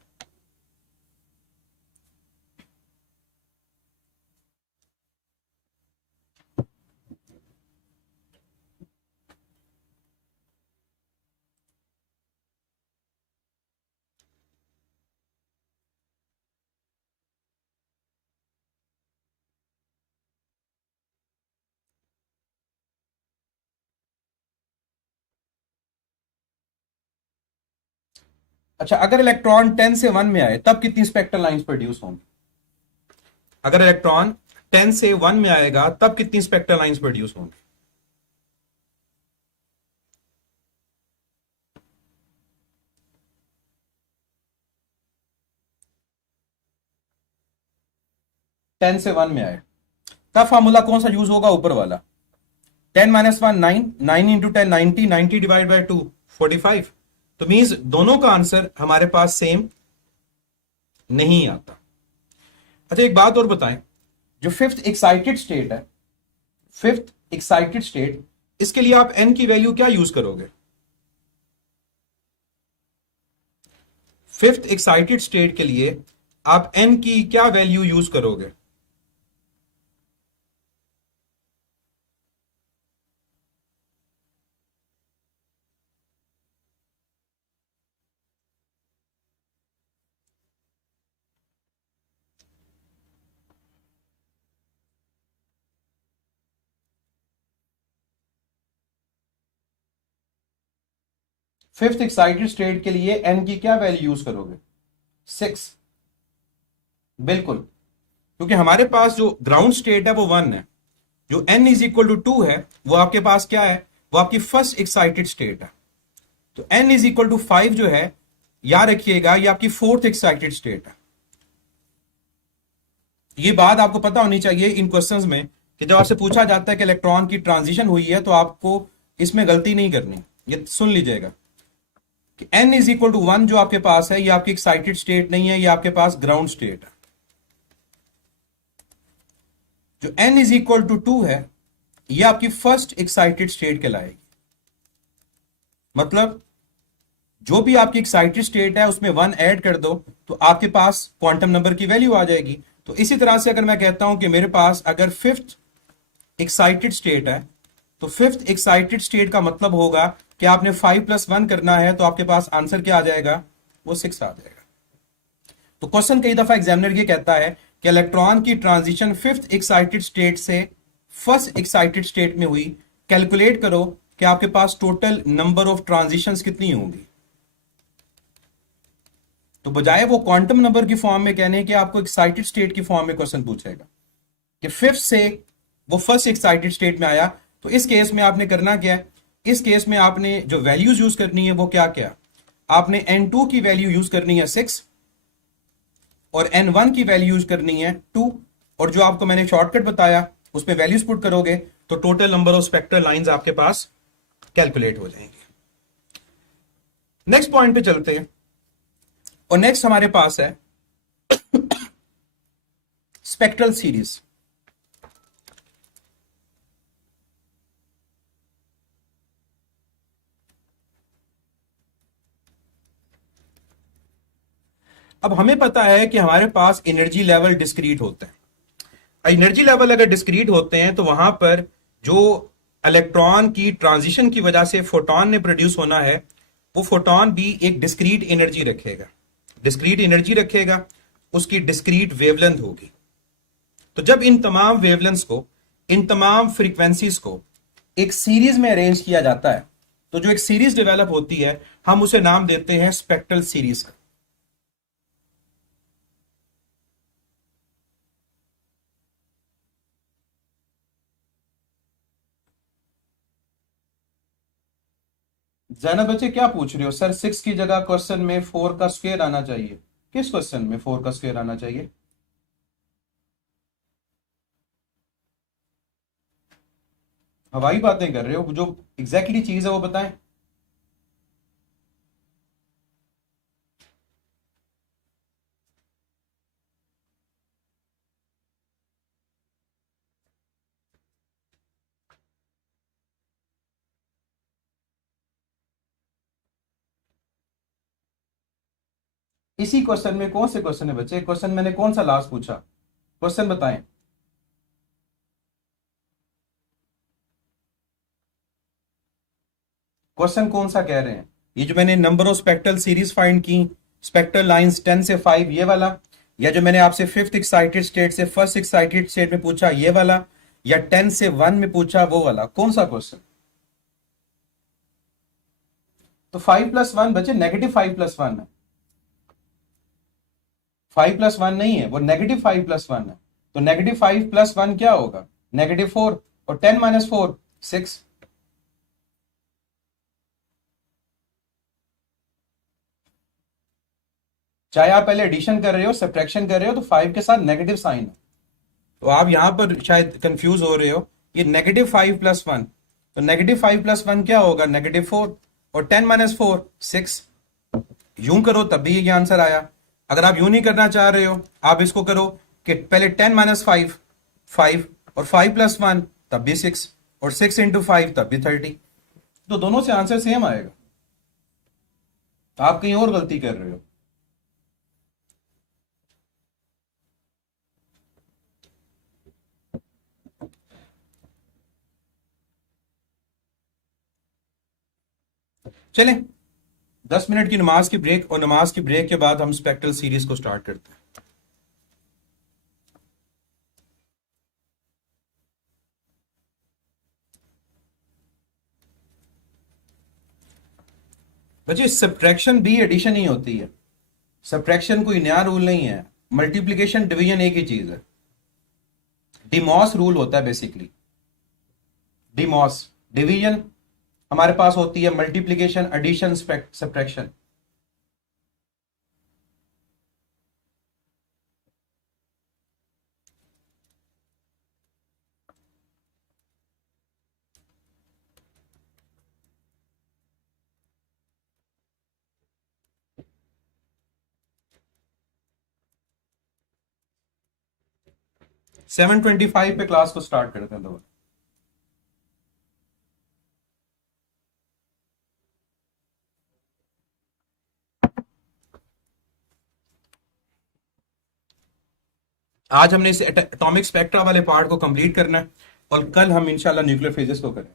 अच्छा, अगर इलेक्ट्रॉन 10 से 1 में आए तब कितनी स्पेक्ट्रल लाइंस प्रोड्यूस होंगी? अगर इलेक्ट्रॉन 10 से 1 में आएगा तब कितनी स्पेक्ट्रल लाइंस प्रोड्यूस होंगी? टेन से 1 में आए तब फॉर्मूला कौन सा यूज होगा? ऊपर वाला। 10 माइनस 1 9, 9 इंटू 10 90, 90 डिवाइड बाय 2 45, तो मीन्स दोनों का आंसर हमारे पास सेम नहीं आता। अच्छा एक बात और बताएं, जो फिफ्थ एक्साइटेड स्टेट है, फिफ्थ एक्साइटेड स्टेट, इसके लिए आप एन की वैल्यू क्या यूज करोगे? फिफ्थ एक्साइटेड स्टेट के लिए आप एन की क्या वैल्यू यूज करोगे? फिफ्थ एक्साइटेड स्टेट के लिए एन की क्या वैल्यू यूज करोगे? 6। बिल्कुल, क्योंकि हमारे पास जो ग्राउंड स्टेट है वो 1 है, जो n इज इक्वल टू 2 है वो आपके पास क्या है? वो आपकी फर्स्ट एक्साइटेड स्टेट है। तो n इज इक्वल टू 5 जो है, याद रखिएगा, ये आपकी फोर्थ एक्साइटेड स्टेट है। ये बात आपको पता होनी चाहिए इन क्वेश्चंस में कि जब आपसे पूछा जाता है कि इलेक्ट्रॉन की ट्रांजिशन हुई है तो आपको इसमें गलती नहीं करनी। ये सुन लीजिएगा कि n इज इक्वल टू 1 जो आपके पास है, ये आपकी एक्साइटेड स्टेट नहीं है, ये आपके पास ग्राउंड स्टेट है। जो n इज इक्वल टू 2 है, ये आपकी फर्स्ट एक्साइटेड स्टेट कहलाएगी। मतलब जो भी आपकी एक्साइटेड स्टेट है उसमें 1 ऐड कर दो तो आपके पास क्वांटम नंबर की वैल्यू आ जाएगी। तो इसी तरह से अगर मैं कहता हूं कि मेरे पास अगर फिफ्थ एक्साइटेड स्टेट है, तो फिफ्थ एक्साइटेड स्टेट का मतलब होगा कि आपने 5+1 करना है, तो आपके पास आंसर क्या आ जाएगा? वो 6 आ जाएगा। तो क्वेश्चन कई दफा एग्जामिनर ये कहता है कि इलेक्ट्रॉन की ट्रांजिशन फिफ्थ एक्साइटेड स्टेट से फर्स्ट एक्साइटेड स्टेट में हुई, कैलकुलेट करो कि आपके पास टोटल नंबर ऑफ ट्रांजिशंस कितनी होंगी। तो बजाय वो क्वांटम नंबर की फॉर्म में कहने कि आपको एक्साइटेड स्टेट की फॉर्म में क्वेश्चन पूछेगा कि फिफ्थ से वो फर्स्ट एक्साइटेड स्टेट में आया, तो इस केस में आपने करना क्या है? इस केस में आपने जो वैल्यूज यूज करनी है वो क्या क्या? आपने n2 की वैल्यू यूज करनी है 6 और n1 की वैल्यू यूज करनी है 2, और जो आपको मैंने शॉर्टकट बताया उसमें वैल्यूज पुट करोगे तो total number of spectral lines आपके पास कैलकुलेट हो जाएंगे। नेक्स्ट पॉइंट पे चलते हैं, और नेक्स्ट हमारे पास है स्पेक्ट्रल सीरीज। अब हमें पता है कि हमारे पास एनर्जी लेवल डिस्क्रीट होते हैं। एनर्जी लेवल अगर डिस्क्रीट होते हैं तो वहां पर जो इलेक्ट्रॉन की ट्रांजिशन की वजह से फोटोन ने प्रोड्यूस होना है, वो फोटोन भी एक डिस्क्रीट एनर्जी रखेगा। डिस्क्रीट एनर्जी रखेगा, उसकी डिस्क्रीट वेवलेंथ होगी। तो जब इन तमाम वेवलेंथ्स को, इन तमाम फ्रीक्वेंसीज को एक सीरीज में अरेंज किया जाता है, तो जो एक सीरीज डेवलप होती है हम उसे नाम देते हैं स्पेक्ट्रल सीरीज का। जैनब बच्चे क्या पूछ रहे हो? सर 6 की जगह क्वेश्चन में 4 का स्क्वायर आना चाहिए। किस क्वेश्चन में 4 का स्क्वायर आना चाहिए? हवाई बातें कर रहे हो, जो एग्जैक्टली चीज है वो बताएं। इसी क्वेश्चन में कौन से क्वेश्चन है बच्चे? क्वेश्चन मैंने कौन सा लास्ट पूछा? क्वेश्चन बताएं। क्वेश्चन कौन सा कह रहे हैं? ये जो मैंने number of spectral series find की, स्पेक्ट्रल लाइंस 10 से 5, ये वाला, या जो मैंने आपसे फिफ्थ एक्साइटेड स्टेट से फर्स्ट एक्साइटेड स्टेट में पूछा ये वाला, या 10 से 1 में पूछा वो वाला, कौन सा क्वेश्चन? तो 5+1 बच्चे -5+1 है। 5+1 नहीं है, वो -5+1 है। तो -5+1 क्या होगा? -4, और 10 - 4 6। चाहे आप पहले एडिशन कर रहे हो, सब्ट्रैक्शन कर रहे हो, तो 5 के साथ नेगेटिव साइन है। तो आप यहां पर शायद कंफ्यूज हो रहे हो। ये -5+1, तो -5+1 क्या होगा? -4, और 10 - 4 6। यूं करो तब भी ये आंसर आया। अगर आप यूं नहीं करना चाह रहे हो, आप इसको करो कि पहले 10 - 5 5, और 5 + 1 तब भी 6, और 6 × 5 तब भी 30। तो दोनों से आंसर सेम आएगा। आप कहीं और गलती कर रहे हो। चलें, 10 मिनट की नमाज की ब्रेक, और नमाज की ब्रेक के बाद हम स्पेक्ट्रल सीरीज को स्टार्ट करते हैं। बच्चे, सब्ट्रैक्शन भी एडिशन ही होती है। सब्ट्रैक्शन कोई नया रूल नहीं है। मल्टीप्लिकेशन डिवीजन एक ही चीज है। डिमॉस रूल होता है बेसिकली। डिमॉस डिवीजन हमारे पास होती है, मल्टीप्लिकेशन, एडिशन, सब्ट्रैक्शन। सेवन 25 पे क्लास को स्टार्ट करते हैं दोबारा। आज हमने इस एटॉमिक स्पेक्ट्रा वाले पार्ट को कंप्लीट करना है, और कल हम इंशाल्लाह न्यूक्लियर फेजेस को करें।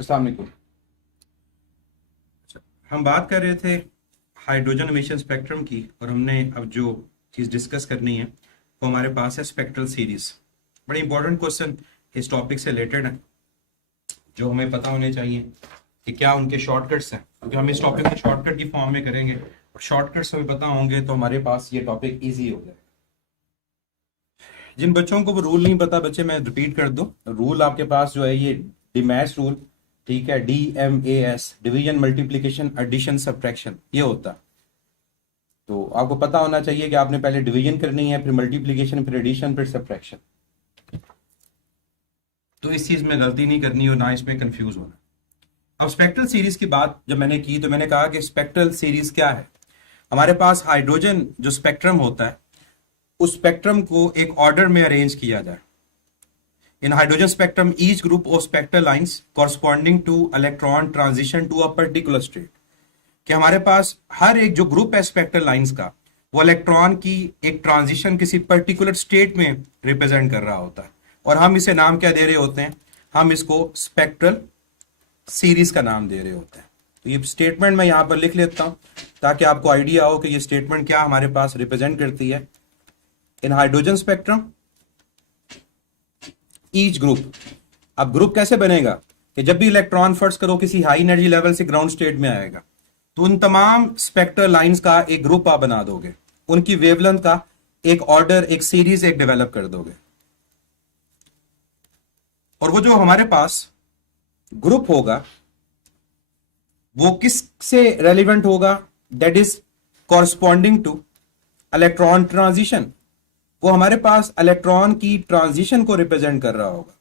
अस्सलाम वालेकुम। अच्छा, हम बात कर रहे थे हाइड्रोजन एमिशन स्पेक्ट्रम की, और हमने अब जो चीज़ डिस्कस करनी है वो हमारे पास है स्पेक्ट्रल सीरीज। बड़े इंपॉर्टेंट क्वेश्चन इस टॉपिक से रिलेटेड है जो हमें पता होने चाहिए कि क्या उनके शॉर्टकट्स हैं, क्योंकि हम इस टॉपिक को शॉर्टकट की फॉर्म में करेंगे और शॉर्टकट्स हमें पता होंगे तो हमारे पास ये टॉपिक ईजी हो जाएगा। जिन बच्चों को वो रूल नहीं पता बच्चे, मैं रिपीट कर दूं, रूल आपके पास जो है ये डिमैस रूल, ठीक है, DMAS, division multiplication addition subtraction, ये होता है। तो आपको पता होना चाहिए कि आपने पहले डिवीजन करनी है, फिर मल्टीप्लिकेशन, फिर एडिशन, फिर सब्ट्रैक्शन। तो इस चीज में गलती नहीं करनी और ना इसमें कंफ्यूज होना। अब स्पेक्ट्रल सीरीज की बात जब मैंने की तो मैंने कहा कि स्पेक्ट्रल सीरीज क्या है। हमारे पास हाइड्रोजन जो स्पेक्ट्रम होता है उस स्पेक्ट्रम को एक ऑर्डर में अरेंज किया जाए। In hydrogen spectrum, each group of spectral lines corresponding to electron transition to a particular state। कि हमारे पास हर एक जो ग्रुप है स्पेक्ट्रल लाइंस का, वो इलेक्ट्रॉन की एक ट्रांजिशन किसी पर्टिकुलर स्टेट में रिप्रेजेंट कर रहा होता है, और हम इसे नाम क्या दे रहे होते हैं, हम इसको स्पेक्ट्रल सीरीज का नाम दे रहे होते हैं। तो ये स्टेटमेंट मैं यहां पर लिख लेता हूं ताकि आपको आइडिया हो कि ये स्टेटमेंट क्या हमारे पास रिप्रेजेंट करती है। इन हाइड्रोजन स्पेक्ट्रम ईच ग्रुप, अब ग्रुप कैसे बनेगा कि जब भी इलेक्ट्रॉन फर्स्ट करो किसी हाई एनर्जी लेवल से ग्राउंड स्टेट में आएगा तो उन तमाम स्पेक्ट्रल लाइंस का एक ग्रुप आप बना दोगे, उनकी वेवलेंथ का एक ऑर्डर, एक सीरीज एक डेवलप कर दोगे, और वो जो हमारे पास ग्रुप होगा वो किससे रेलिवेंट होगा, that is corresponding two electron transition. वो हमारे पास इलेक्ट्रॉन की ट्रांजिशन को रिप्रेजेंट कर रहा होगा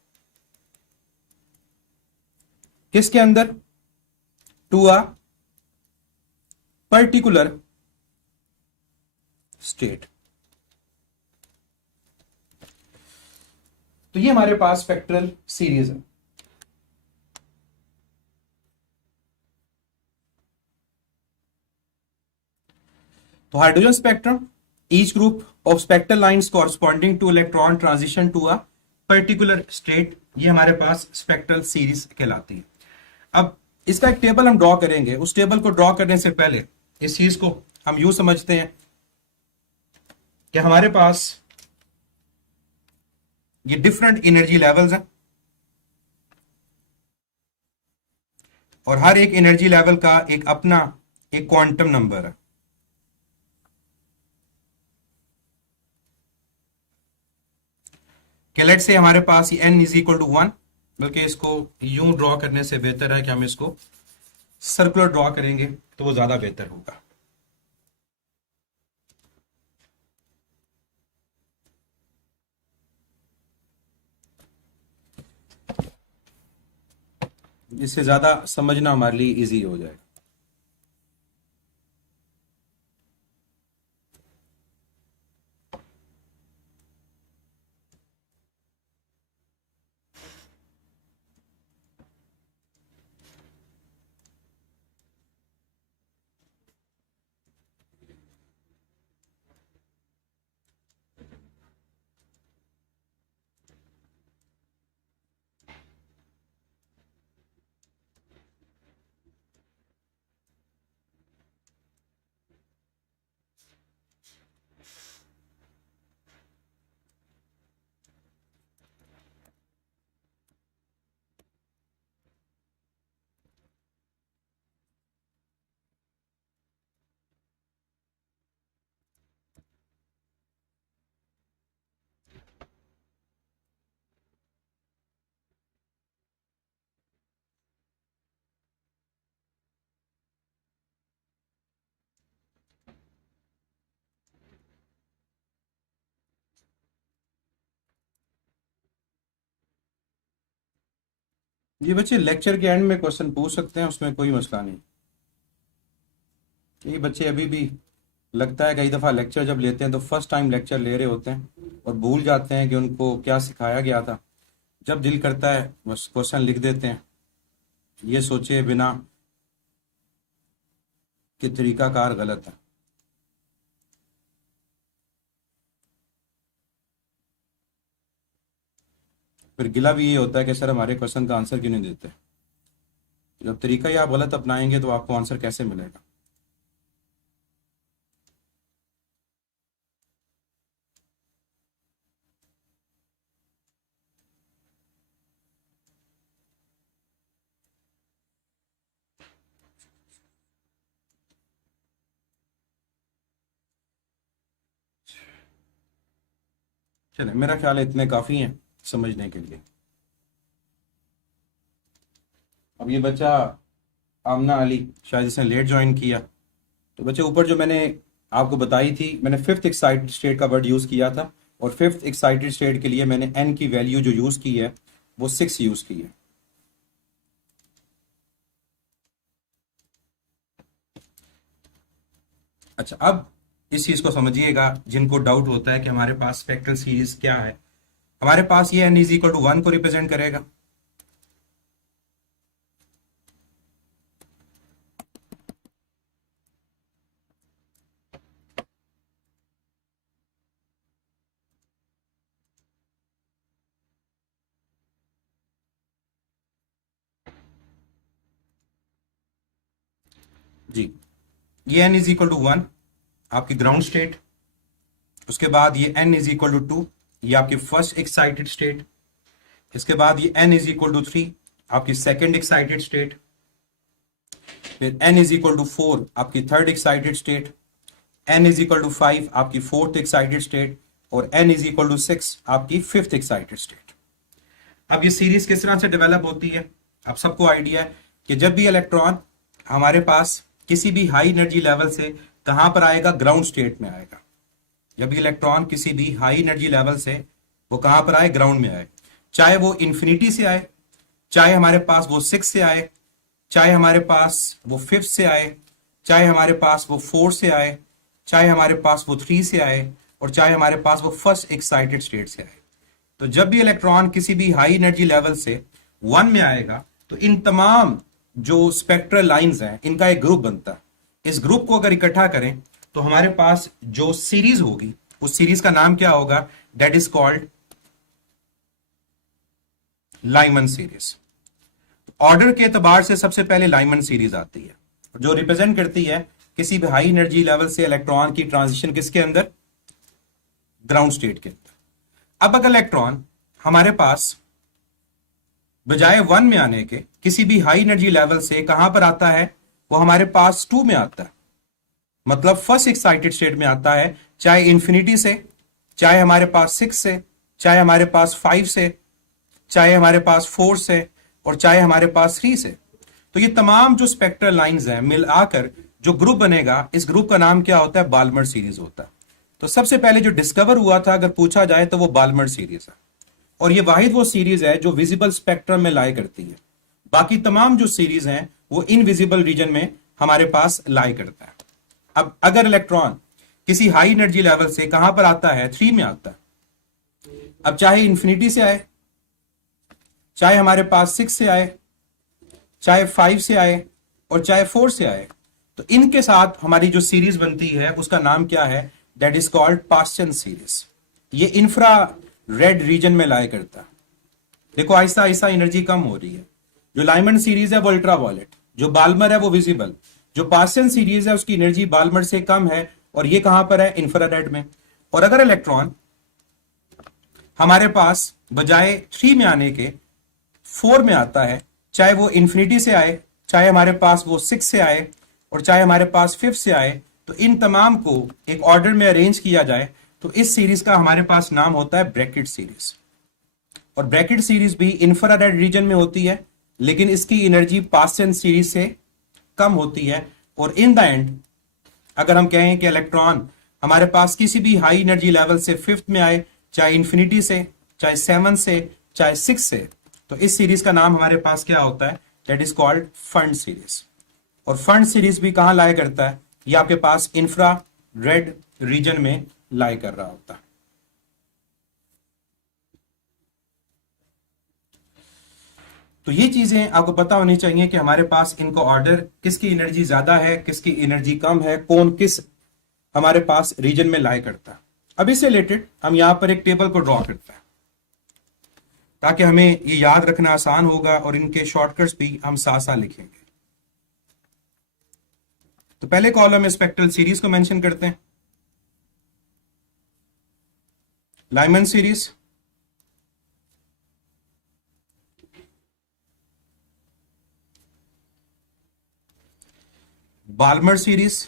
किसके अंदर, टू अ पर्टिकुलर स्टेट। तो ये हमारे पास स्पेक्ट्रल सीरीज है। तो hydrogen spectrum, each group of spectral lines corresponding to electron transition to a particular state, ये हमारे पास स्पेक्ट्रल सीरीज कहलाती है। अब इसका एक टेबल हम ड्रॉ करेंगे। उस टेबल को ड्रॉ करने से पहले इस चीज को हम यूं समझते हैं कि हमारे पास ये डिफरेंट एनर्जी लेवल्स हैं और हर एक एनर्जी लेवल का एक अपना एक क्वांटम नंबर है। कि लेट से हमारे पास ये n इज इक्वल टू 1, बल्कि इसको यूं ड्रॉ करने से बेहतर है कि हम इसको सर्कुलर ड्रॉ करेंगे तो वो ज्यादा बेहतर होगा। इससे ज्यादा समझना हमारे लिए इजी हो जाएगा। ये बच्चे लेक्चर के एंड में क्वेश्चन पूछ सकते हैं, उसमें कोई मसला नहीं। ये बच्चे अभी भी लगता है कई दफ़ा लेक्चर जब लेते हैं तो फर्स्ट टाइम लेक्चर ले रहे होते हैं और भूल जाते हैं कि उनको क्या सिखाया गया था। जब दिल करता है बस क्वेश्चन लिख देते हैं, ये सोचे बिना कि तरीकाकार गलत है। फिर गिला भी ये होता है कि सर हमारे क्वेश्चन का आंसर क्यों नहीं देते। जब तरीका ही आप गलत अपनाएंगे तो आपको आंसर कैसे मिलेगा? चले, मेरा ख्याल है इतने काफी हैं समझने के लिए। अब ये बच्चा आमना अली, शायद इसने लेट ज्वाइन किया। तो बच्चे ऊपर जो मैंने आपको बताई थी, मैंने फिफ्थ एक्साइटेड स्टेट का वर्ड यूज किया था, और फिफ्थ एक्साइटेड स्टेट के लिए मैंने एन की वैल्यू जो यूज की है वो 6 यूज की है। अच्छा, अब इस चीज को समझिएगा जिनको डाउट होता है कि हमारे पास स्पेक्ट्रल सीरीज क्या है। हमारे पास ये एन इज इक्वल टू 1 को रिप्रेजेंट करेगा। जी, ये n इज इक्वल टू 1 आपकी ग्राउंड स्टेट, उसके बाद ये n इज इक्वल टू 2 ये आपकी फर्स्ट एक्साइटेड स्टेट, इसके बाद ये n इज इक्वल टू 3 आपकी सेकेंड एक्साइटेड स्टेट, फिर n इज इक्वल टू 4 आपकी third excited state, n is equal to 5 आपकी फोर्थ एक्साइटेड स्टेट, और n इज इक्वल टू 6 आपकी फिफ्थ एक्साइटेड स्टेट। अब ये सीरीज किस तरह से डेवलप होती है? आप सबको आइडिया है कि जब भी इलेक्ट्रॉन हमारे पास किसी भी हाई एनर्जी लेवल से कहां पर आएगा? ग्राउंड स्टेट में आएगा। जब भी इलेक्ट्रॉन किसी भी हाई एनर्जी लेवल से वो कहां पर आए? ग्राउंड में आए। चाहे वो इंफिनिटी से आए, चाहे हमारे पास वो 6 से आए, चाहे हमारे पास वो 5 से आए, चाहे हमारे पास वो 4 से आए, चाहे हमारे पास वो 3 से आए, और चाहे हमारे पास वो फर्स्ट एक्साइटेड स्टेट से आए। तो जब भी इलेक्ट्रॉन किसी भी हाई एनर्जी लेवल से 1 में आएगा तो इन तमाम जो स्पेक्ट्रल लाइंस हैं इनका एक ग्रुप बनता है। इस ग्रुप को अगर इकट्ठा करें तो हमारे पास जो सीरीज होगी उस सीरीज का नाम क्या होगा? That is called Lyman series. Order के एतबार से सबसे पहले लाइमन सीरीज आती है, जो रिप्रेजेंट करती है किसी भी हाई एनर्जी लेवल से इलेक्ट्रॉन की ट्रांजिशन किसके अंदर? ग्राउंड स्टेट के अंदर। अब अगर इलेक्ट्रॉन हमारे पास बजाय 1 में आने के किसी भी हाई एनर्जी लेवल से कहां पर आता है? वो हमारे पास 2 में आता है, मतलब फर्स्ट एक्साइटेड स्टेट में आता है, चाहे इंफिनिटी से, चाहे हमारे पास 6 से, चाहे हमारे पास 5 से, चाहे हमारे पास 4 से, और चाहे हमारे पास 3 से। तो ये तमाम जो स्पेक्ट्रल लाइंस हैं मिलाकर जो ग्रुप बनेगा, इस ग्रुप का नाम क्या होता है? बाल्मर सीरीज होता है। तो सबसे पहले जो डिस्कवर हुआ था अगर पूछा जाए तो वो बाल्मर सीरीज है, और ये वाहिद वो सीरीज है जो विजिबल स्पेक्ट्रम में लाई करती है। बाकी तमाम जो सीरीज हैं वो इनविजिबल रीजन में हमारे पास लाई करता है। अब अगर इलेक्ट्रॉन किसी हाई एनर्जी लेवल से कहां पर आता है? 3 में आता है। अब चाहे इंफिनिटी से आए, चाहे हमारे पास 6 से आए, चाहे 5 से आए, और चाहे 4 से आए, तो इनके साथ हमारी जो सीरीज बनती है उसका नाम क्या है? That is called Paschen series. ये इंफ्रा रेड रीजन में लाई करता है। देखो आहिस्ता आहिस्ता एनर्जी कम हो रही है। जो लाइमन सीरीज है वो अल्ट्रा वायलेट, जो बाल्मर है वो विजिबल, जो पास्चन सीरीज है उसकी एनर्जी बाल्मर से कम है, और ये कहां पर है? इंफ्रारेड में। और अगर इलेक्ट्रॉन हमारे पास बजाय 3 में आने के 4 में आता है, चाहे वो इंफिनिटी से आए, चाहे हमारे पास वो 6 से आए, और चाहे हमारे पास 5 से आए, तो इन तमाम को एक ऑर्डर में अरेंज किया जाए तो इस सीरीज का हमारे पास नाम होता है ब्रैकेट सीरीज। और ब्रैकेट सीरीज भी इंफ्रारेड रीजन में होती है, लेकिन इसकी एनर्जी पास्चन सीरीज से कम होती है। और इन द एंड अगर हम कहें कि इलेक्ट्रॉन हमारे पास किसी भी हाई एनर्जी लेवल से 5th में आए, चाहे इंफिनिटी से, चाहे 7 से, चाहे 6 से, तो इस सीरीज का नाम हमारे पास क्या होता है? That is called fund series. और फंड सीरीज भी कहां लाया करता है? ये आपके पास इंफ्रा रेड रीजन में लाई कर रहा होता है। तो ये चीजें आपको पता होनी चाहिए कि हमारे पास इनको ऑर्डर किसकी एनर्जी ज्यादा है, किसकी एनर्जी कम है, कौन किस हमारे पास रीजन में लाई करता है। अब इससे रिलेटेड हम यहां पर एक टेबल को ड्रॉ करते हैं। ताकि हमें ये याद रखना आसान होगा और इनके शॉर्टकट्स भी हम साथ साथ लिखेंगे। तो पहले कॉलम में स्पेक्ट्रल सीरीज को मेंशन करते हैं। Lyman series, Balmer series,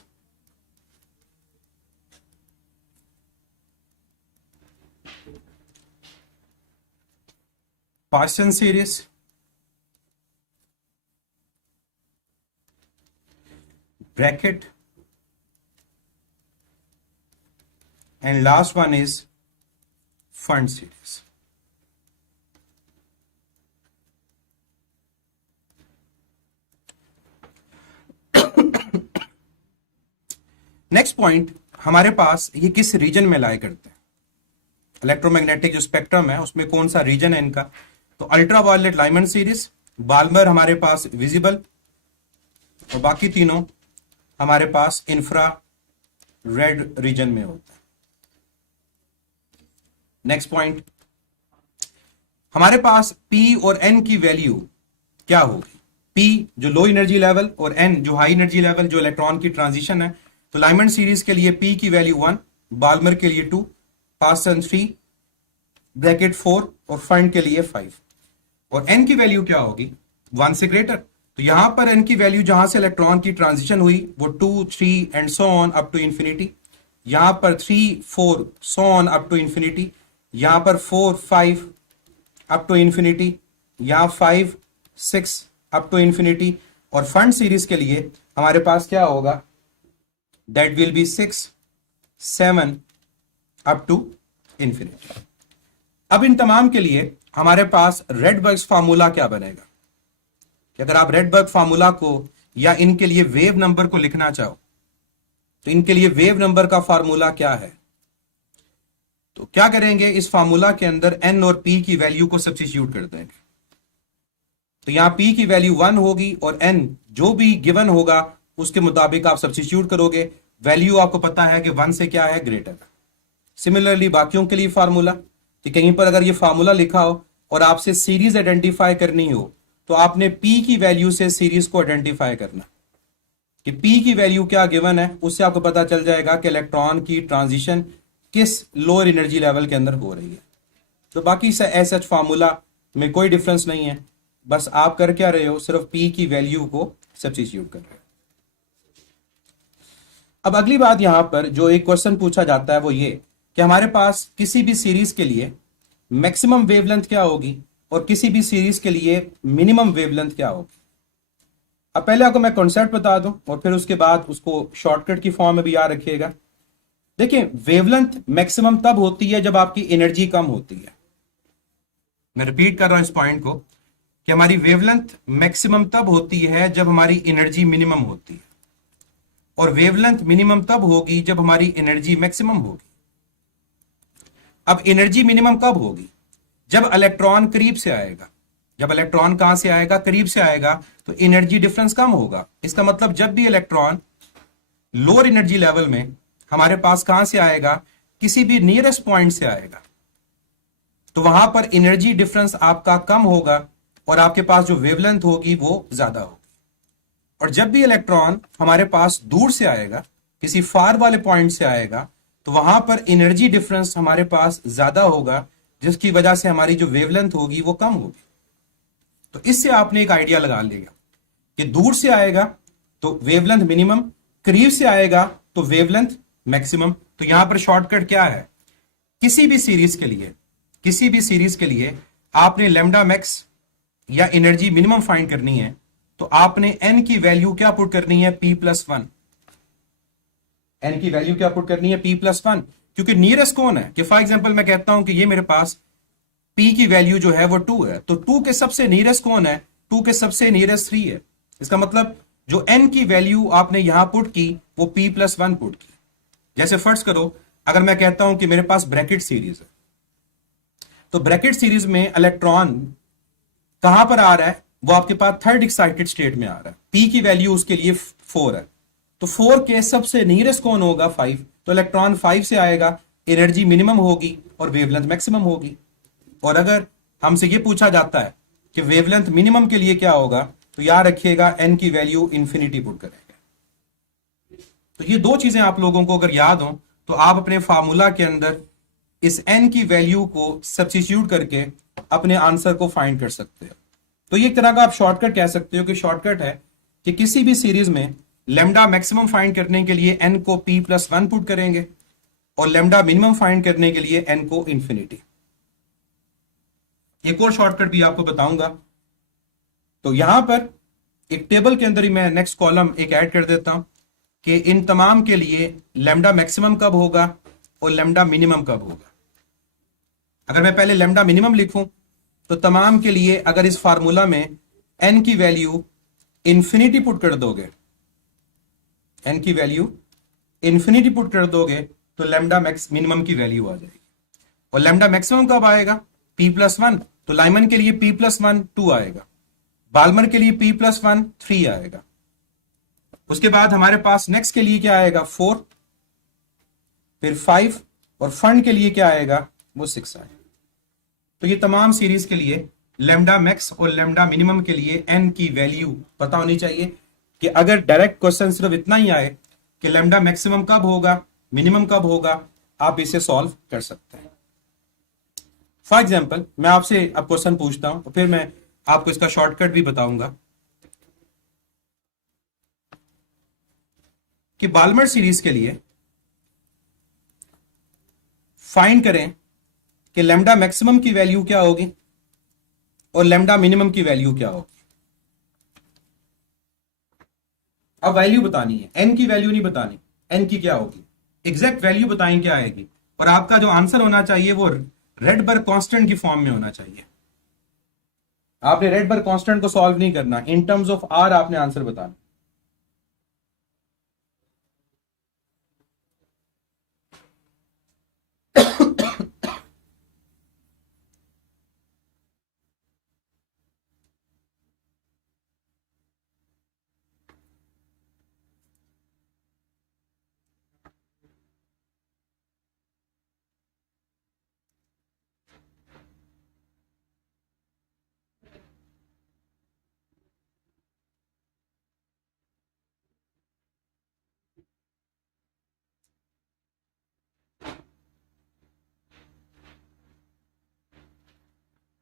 Paschen series, bracket, and last one is fund series. Next point, हमारे पास ये किस रीजन में लाई करते हैं, इलेक्ट्रोमैग्नेटिक जो स्पेक्ट्रम है उसमें कौन सा रीजन है इनका। तो अल्ट्रावायलेट लाइमन सीरीज, बाल्मर हमारे पास विजिबल, और बाकी तीनों हमारे पास इंफ्रा रेड रीजन में होता है। नेक्स्ट पॉइंट, हमारे पास P और N की वैल्यू क्या होगी। P जो लो एनर्जी लेवल और N जो हाई एनर्जी लेवल, जो इलेक्ट्रॉन की ट्रांजिशन है। तो लाइमन सीरीज के लिए P की वैल्यू 1, बाल्मर के लिए 2, पार्सन 3, ब्रैकेट 4 और फंड के लिए 5। और N की वैल्यू क्या होगी, 1 से ग्रेटर। तो यहां पर N की वैल्यू जहां से इलेक्ट्रॉन की ट्रांजिशन हुई वो 2, 3 and so on up to infinity. यहां पर 3, 4 so on up to infinity. यहां पर 4, 5 अप टू इंफिनिटी। यहां 5, 6 अप टू इंफिनिटी। और फंड सीरीज के लिए हमारे पास क्या होगा, that will be 6, 7 up to infinity. अब इन तमाम के लिए हमारे पास रेडबर्ग्स फार्मूला क्या बनेगा, कि अगर आप रेडबर्ग फार्मूला को या इनके लिए वेव नंबर को लिखना चाहो तो इनके लिए वेव नंबर का फार्मूला क्या है। तो क्या करेंगे, इस फार्मूला के अंदर N और P की वैल्यू को सब्स्टिट्यूट कर देंगे। तो यहां P की वैल्यू 1 होगी और N जो भी गिवन होगा उसके मुताबिक आप सब्स्टिट्यूट करोगे। वैल्यू आपको पता है कि 1 से क्या है, ग्रेटर। सिमिलरली बाकियों के लिए फार्मूला, कि कहीं पर अगर ये फार्मूला लिखा हो और आपसे सीरीज आइडेंटिफाई करनी हो तो आपने P की वैल्यू से सीरीज को आइडेंटिफाई करना, कि P की वैल्यू क्या गिवन है, उससे आपको पता चल जाएगा कि इलेक्ट्रॉन की ट्रांजिशन किस लोअर एनर्जी लेवल के अंदर हो रही है। तो बाकी से एस एच फार्मूला में कोई डिफरेंस नहीं है, बस आप कर क्या रहे हो, सिर्फ P की वैल्यू को सब्स्टिट्यूट कर रहे हो। अब अगली बात यहां पर जो एक क्वेश्चन पूछा जाता है वो ये कि हमारे पास किसी भी सीरीज के लिए मैक्सिमम वेवलेंथ क्या होगी और किसी भी सीरीज के लिए मिनिमम वेवलेंथ क्या होगी। अब पहले आपको मैं कॉन्सेप्ट बता दूं और फिर उसके बाद उसको शॉर्टकट की फॉर्म में भी याद रखिएगा। देखिए, वेवलेंथ मैक्सिमम तब होती है जब आपकी एनर्जी कम होती है। मैं रिपीट कर रहा हूं इस पॉइंट को, कि हमारी वेवलेंथ मैक्सिमम तब होती है जब हमारी एनर्जी मिनिमम होती है, और वेवलेंथ मिनिमम तब होगी जब हमारी एनर्जी मैक्सिमम होगी। अब एनर्जी मिनिमम कब होगी, जब इलेक्ट्रॉन करीब से आएगा। जब इलेक्ट्रॉन कहां से आएगा, करीब से आएगा, तो एनर्जी डिफरेंस कम होगा। इसका मतलब जब भी इलेक्ट्रॉन लोअर एनर्जी लेवल में हमारे पास कहां से आएगा, किसी भी नियरेस्ट पॉइंट से आएगा, तो वहां पर एनर्जी डिफरेंस आपका कम होगा और आपके पास जो वेवलेंथ होगी वो ज्यादा होगी। और जब भी इलेक्ट्रॉन हमारे पास दूर से आएगा, किसी फार वाले पॉइंट से आएगा, तो वहां पर एनर्जी डिफरेंस हमारे पास ज्यादा होगा, जिसकी वजह से हमारी जो वेवलेंथ होगी वो कम होगी। तो इससे आपने एक आइडिया लगा लिया कि दूर से आएगा तो वेवलेंथ मिनिमम, करीब से आएगा तो वेवलेंथ मैक्सिमम। तो यहां पर शॉर्टकट क्या है, किसी भी सीरीज के लिए आपने लैम्डा मैक्स या एनर्जी मिनिमम फाइंड करनी है तो आपने N की वैल्यू क्या पुट करनी है, P+1। N की वैल्यू क्या पुट करनी है, P+1, क्योंकि नियरेस्ट कौन है। कि फॉर एग्जांपल मैं कहता हूं कि ये मेरे पास P की वैल्यू जो है वो 2 है, तो 2 के सबसे नियरेस्ट कौन है, 2 के सबसे नियरेस्ट 3 है। इसका मतलब जो N की वैल्यू आपने यहां पुट की वो P+1 पुट की। जैसे फर्स्ट करो, अगर मैं कहता हूं कि मेरे पास ब्रैकेट सीरीज है, तो ब्रैकेट सीरीज में इलेक्ट्रॉन कहां पर आ रहा है, वो आपके पास थर्ड एक्साइटेड स्टेट में आ रहा है। P की वैल्यू उसके लिए 4 है, तो 4 के सबसे नियरेस्ट कौन होगा, 5। तो इलेक्ट्रॉन 5 से आएगा, एनर्जी मिनिमम होगी और वेवलेंथ मैक्सिमम होगी। और अगर हमसे ये पूछा जाता है कि वेवलेंथ मिनिमम के लिए क्या होगा, तो याद रखिएगा एन की वैल्यू इंफिनिटी पुट करेंगे। तो ये दो चीजें आप लोगों को अगर याद हो तो आप अपने फार्मूला के अंदर इस एन की वैल्यू को सब्स्टिट्यूट करके अपने आंसर को फाइंड कर सकते हो। तो ये एक तरह का आप शॉर्टकट कह सकते हो कि शॉर्टकट है कि किसी भी सीरीज में लेमडा मैक्सिमम फाइंड करने के लिए एन को p+1 पुट करेंगे और लेमडा मिनिमम फाइंड करने के लिए एन को इंफिनिटी। एक और शॉर्टकट भी आपको बताऊंगा। तो यहां पर एक टेबल के अंदर ही मैं नेक्स्ट कॉलम एक ऐड कर देता हूं कि इन तमाम के लिए लेमडा मैक्सिमम कब होगा और लेमडा मिनिमम कब होगा। अगर मैं पहले लेमडा मिनिमम लिखूं तो तमाम के लिए अगर इस फार्मूला में एन की वैल्यू इंफिनिटी पुट कर दोगे, एन की वैल्यू इंफिनिटी पुट कर दोगे तो लेमडा मैक्स मिनिमम की वैल्यू आ जाएगी। और लेमडा मैक्सिमम कब आएगा, p+1, तो लाइमन के लिए p+1 2 आएगा, बाल्मर के लिए p+1 3 आएगा। उसके बाद हमारे पास नेक्स्ट के लिए क्या आएगा 4, फिर 5 और फंड के लिए क्या आएगा वो 6 आएगा। तो ये तमाम सीरीज के लिए लेमडा मैक्स और लेमडा मिनिमम के लिए एन की वैल्यू पता होनी चाहिए कि अगर डायरेक्ट क्वेश्चन सिर्फ इतना ही आए कि लेमडा मैक्सिमम कब होगा मिनिमम कब होगा, आप इसे सॉल्व कर सकते हैं। फॉर एग्जाम्पल मैं आपसे अब क्वेश्चन पूछता हूं और फिर मैं आपको इसका शॉर्टकट भी बताऊंगा कि बाल्मर सीरीज के लिए फाइंड करें कि लेमडा मैक्सिमम की वैल्यू क्या होगी और लेमडा मिनिमम की वैल्यू क्या होगी। अब वैल्यू बतानी है, एन की वैल्यू नहीं बतानी, एन की क्या होगी, एग्जैक्ट वैल्यू बताएं क्या आएगी। और आपका जो आंसर होना चाहिए वो रेडबर्ग कांस्टेंट की फॉर्म में होना चाहिए। आपने रेडबर्ग कांस्टेंट को सॉल्व नहीं करना, इन टर्म्स ऑफ आर आपने आंसर बताना।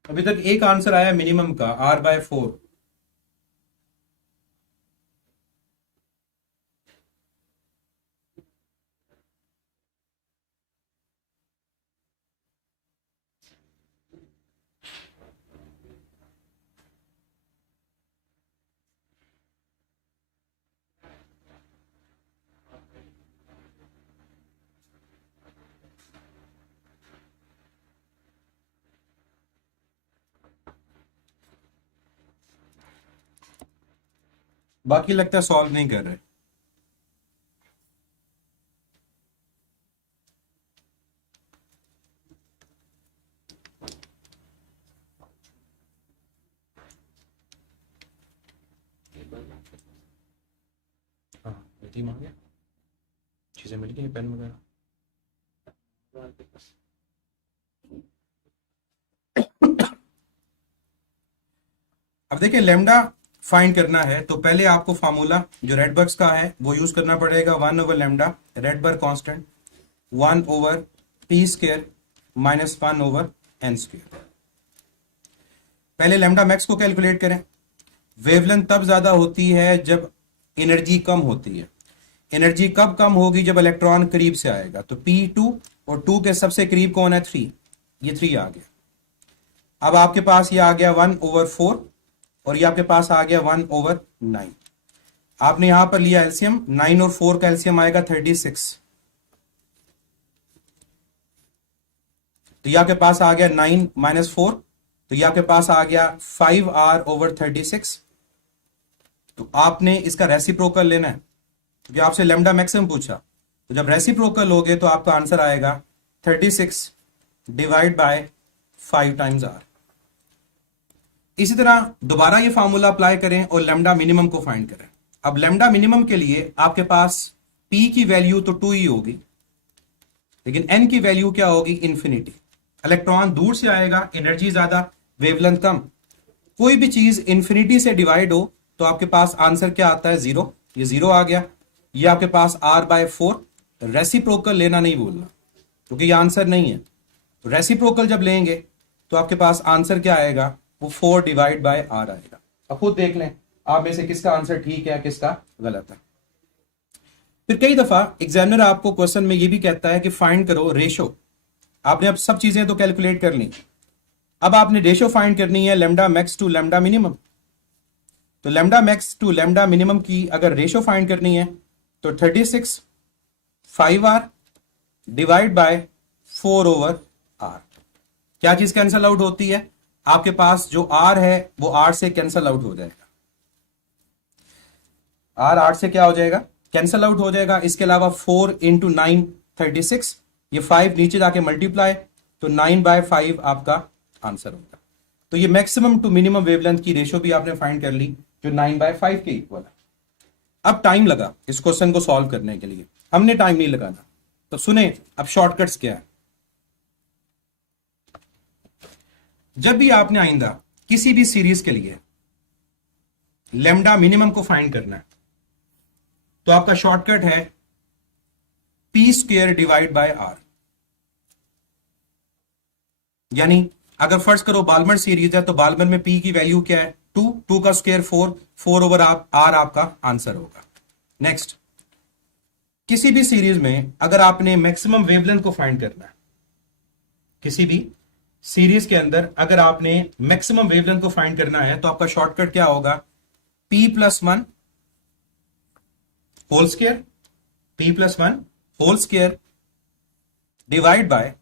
अभी तक एक आंसर आया मिनिमम का r/4। बाकी लगता है सॉल्व नहीं कर रहे। हाँ यतीम आ गया, चीजें मिल गई, पेन वगैरह। अब देखिए लेमडा फाइंड करना है तो पहले आपको फार्मूला जो रेडबर्ग्स का है वो यूज करना पड़ेगा, 1/λ रेडबर्ग कांस्टेंट 1/p² - 1/n²। पहले लेमडा मैक्स को कैलकुलेट करें। वेवलेंथ तब ज्यादा होती है जब एनर्जी कम होती है। एनर्जी कब कम होगी, जब इलेक्ट्रॉन करीब से आएगा। तो P2 और 2 के सबसे करीब कौन है 3, ये 3 आ गया। अब आपके पास ये आ गया 1/4 और ये आपके पास आ गया 1/9। आपने यहां पर लिया एलसीएम, 9 और 4 का एलसीएम आएगा 36। तो ये आपके पास आ गया 9 - 4, तो ये आपके पास आ गया 5r/36। तो आपने इसका रेसिप्रोकल लेना है क्योंकि आपसे लेमडा मैक्सिमम पूछा। तो जब रेसिप्रोकल लोगे तो आपका आंसर आएगा 36 / 5 × r। इसी तरह दोबारा ये फार्मूला अप्लाई करें और लेमडा मिनिमम को फाइंड करें। अब लेमडा मिनिमम के लिए आपके पास p की वैल्यू तो 2 ही होगी, लेकिन n की वैल्यू क्या होगी, इंफिनिटी। इलेक्ट्रॉन दूर से आएगा, एनर्जी ज्यादा, वेवलेंथ कम। कोई भी चीज इंफिनिटी से डिवाइड हो तो आपके पास आंसर क्या आता है? जीरो। ये जीरो आ गया। ये आपके पास r/4। रेसिप्रोकल लेना नहीं भूलना, क्योंकि ये आंसर नहीं है। रेसिप्रोकल जब लेंगे तो आपके पास आंसर क्या आएगा? वो 4/r आएगा। अब खुद देख लें आप में से किसका आंसर ठीक है, किसका गलत है। फिर कई दफा एग्जामिनर आपको क्वेश्चन में ये भी कहता है कि फाइंड करो रेशो। आपने अब सब चीजें तो कैलकुलेट कर ली, अब आपने रेशो फाइंड करनी है lambda max to lambda minimum. तो lambda max to lambda minimum की अगर रेशो फाइंड करनी है तो 36 5r डिवाइड बाय 4/r। क्या चीज कैंसल आउट होती है? आपके पास जो r है वो r से कैंसल आउट हो जाएगा। r से क्या हो जाएगा? कैंसल आउट हो जाएगा। इसके अलावा 4 इंटू 9 36, ये 5 नीचे जाके मल्टीप्लाई, तो 9/5 आपका आंसर होगा। तो ये मैक्सिमम टू मिनिमम वेवलेंथ की रेशो भी आपने फाइंड कर ली, जो 9/5 के इक्वल है। अब टाइम लगा इस क्वेश्चन को सॉल्व करने के लिए, हमने टाइम नहीं लगाना। तो सुने अब शॉर्टकट्स क्या है। जब भी आपने आइंदा किसी भी सीरीज के लिए लैम्डा मिनिमम को फाइंड करना है तो आपका शॉर्टकट है p² डिवाइड बाय r। यानी अगर फर्स्ट करो बाल्मर सीरीज है तो बाल्मर में p की वैल्यू क्या है? 2 का स्क्वायर 4/r आपका आंसर होगा। नेक्स्ट, किसी भी सीरीज में अगर आपने मैक्सिमम वेवलेंथ को फाइंड करना है, किसी भी सीरीज के अंदर अगर आपने मैक्सिमम वेवलेंथ को फाइंड करना है तो आपका शॉर्टकट क्या होगा? p+1 whole square, p+1 whole square divide by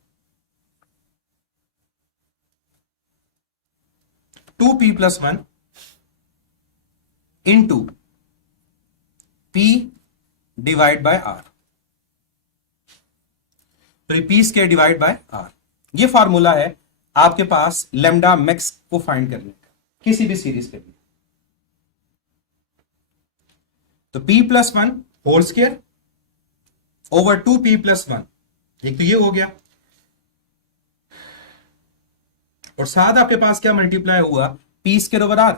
2p+1 into p divide by r। तो ये p² डिवाइड बाय r, ये फार्मूला है आपके पास लैम्डा मैक्स को फाइंड करने का किसी भी सीरीज के लिए। तो p+1 whole square over 2p+1, एक तो ये हो गया, और साथ आपके पास क्या मल्टीप्लाई हुआ? p² over r।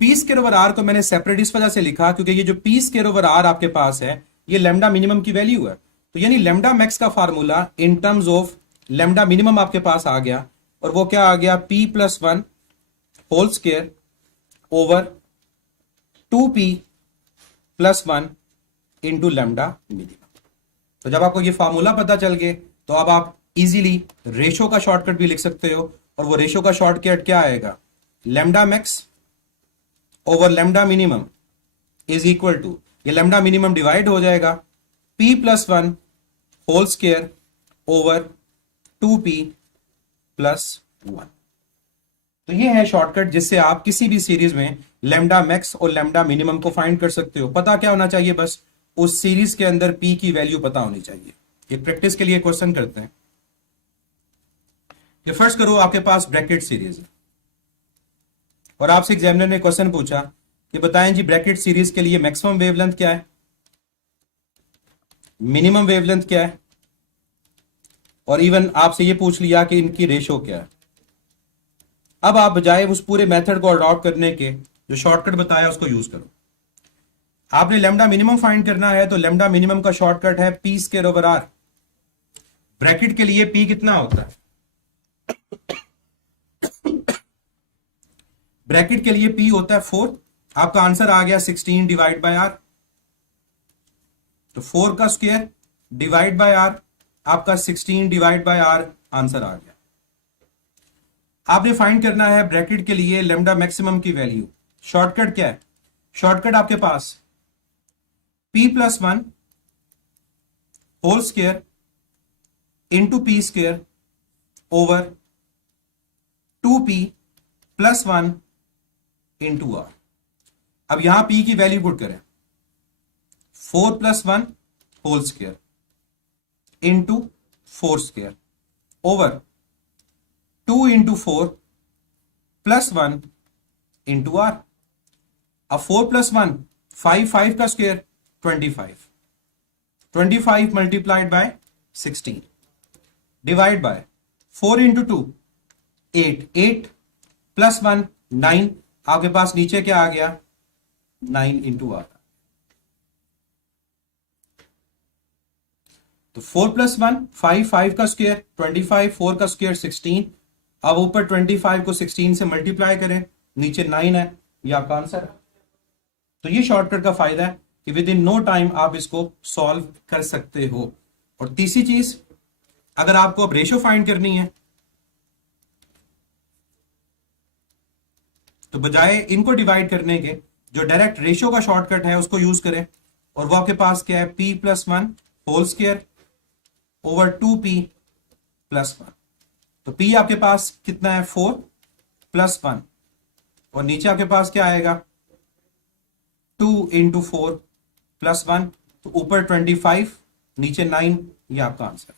p² over r को मैंने सेपरेट इस वजह से लिखा क्योंकि ये जो p² ओवर r आपके पास है ये लैम्डा मिनिमम की वैल्यू है। तो यानी लैम्डा मैक्स का formula in terms of lambda minimum आपके पास आ गया, और वो क्या आ गया? p+1 whole square over 2p+1 into lambda minimum. तो जब आपको ये फार्मूला पता चल गए तो अब आप इजीली रेशो का शॉर्टकट भी लिख सकते हो, और वो रेशो का शॉर्टकट क्या आएगा? Lambda max over lambda minimum is equal to, ये लैम्डा मिनिमम डिवाइड हो जाएगा, p+1 whole square over 2p+1। तो ये है शॉर्टकट जिससे आप किसी भी सीरीज में लैम्डा मैक्स और लैम्डा मिनिमम को फाइंड कर सकते हो। पता क्या होना चाहिए? बस उस सीरीज के अंदर p की वैल्यू पता होनी चाहिए। ये प्रैक्टिस के लिए क्वेश्चन करते हैं। ये फर्स्ट करो आपके पास ब्रैकेट सीरीज है और आपसे एग्जामिनर ने क्वेश्चन पूछा कि बताएं जी ब्रैकेट सीरीज के लिए मैक्सिमम वेवलेंथ क्या है, मिनिमम वेवलेंथ क्या है, और इवन आपसे ये पूछ लिया कि इनकी रेशो क्या है। अब आप बजाय उस पूरे मेथड को अडॉप्ट करने के जो शॉर्टकट बताया उसको यूज करो। आपने लैम्डा मिनिमम फाइंड करना है तो लैम्डा मिनिमम का शॉर्टकट है p² ओवर r। ब्रैकेट के लिए p कितना होता है? ब्रैकेट के लिए p होता है 4। आपका आंसर आ गया 16 डिवाइड बाय r। तो 4 का स्क्वायर डिवाइड बाय r, आपका 16 डिवाइड बाय r आंसर आ गया। आपने फाइंड करना है ब्रैकेट के लिए लैम्डा मैक्सिमम की वैल्यू। शॉर्टकट क्या है? शॉर्टकट आपके पास p+1 whole square into p² over 2p+1 into r। अब यहां p की वैल्यू पुट करें, 4+1 whole square into 4 square over 2 into 4+1 into r। अब 4+1 5 का square 25 multiplied by 16 divide by 4 into 2 8 +1 9, आपके पास नीचे क्या आ गया 9 इंटू आर। तो 4+1 5, 5 का स्क्वायर 25, 4 का स्क्वायर 16। अब ऊपर 25 को 16 से मल्टीप्लाई करें, नीचे 9 है, ये आपका आंसर है। तो ये शॉर्टकट का फायदा है कि विद इन नो टाइम आप इसको सॉल्व कर सकते हो। और तीसरी चीज, अगर आपको अब रेशियो फाइंड करनी है तो बजाय इनको डिवाइड करने के जो डायरेक्ट रेशियो का शॉर्टकट है उसको यूज करें। और वो आपके पास क्या है, p+1 whole square over 2p+1। तो p आपके पास कितना है 4+1, और नीचे आपके पास क्या आएगा 2 इंटू 4+1। तो ऊपर 25 नीचे 9, ये आपका आंसर।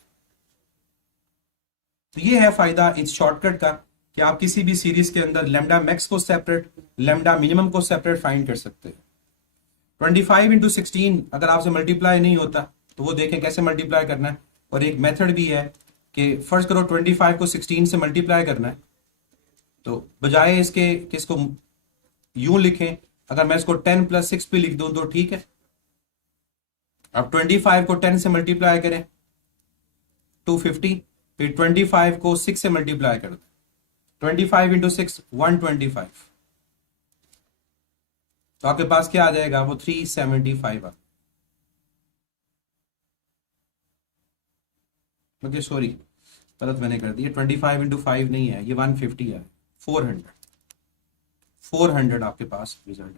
तो ये है फायदा इस शॉर्टकट का कि आप किसी भी सीरीज के अंदर लेमडा मैक्स को सेपरेट, लेमडा मिनिमम को सेपरेट फाइंड कर सकते हैं। 25 इंटू 16 अगर आपसे मल्टीप्लाई नहीं होता तो वो देखें कैसे मल्टीप्लाई करना है। और एक मेथड भी है कि फर्स्ट करो 25 को 16 से मल्टीप्लाई करना है, तो बजाय इसके कि इसको यूं लिखें, अगर मैं इसको 10 + 6 पे लिख दूं तो ठीक है। अब 25 को 10 से मल्टीप्लाई करें 250, फिर 25 को 6 से मल्टीप्लाई कर दें 25 इंटू 6 125। तो आपके पास क्या आ जाएगा, वो 375 ओके सॉरी गलत मैंने कर दी, 25 इंटू 5 नहीं है, ये 150 है। 400 400 आपके पास रिजल्ट।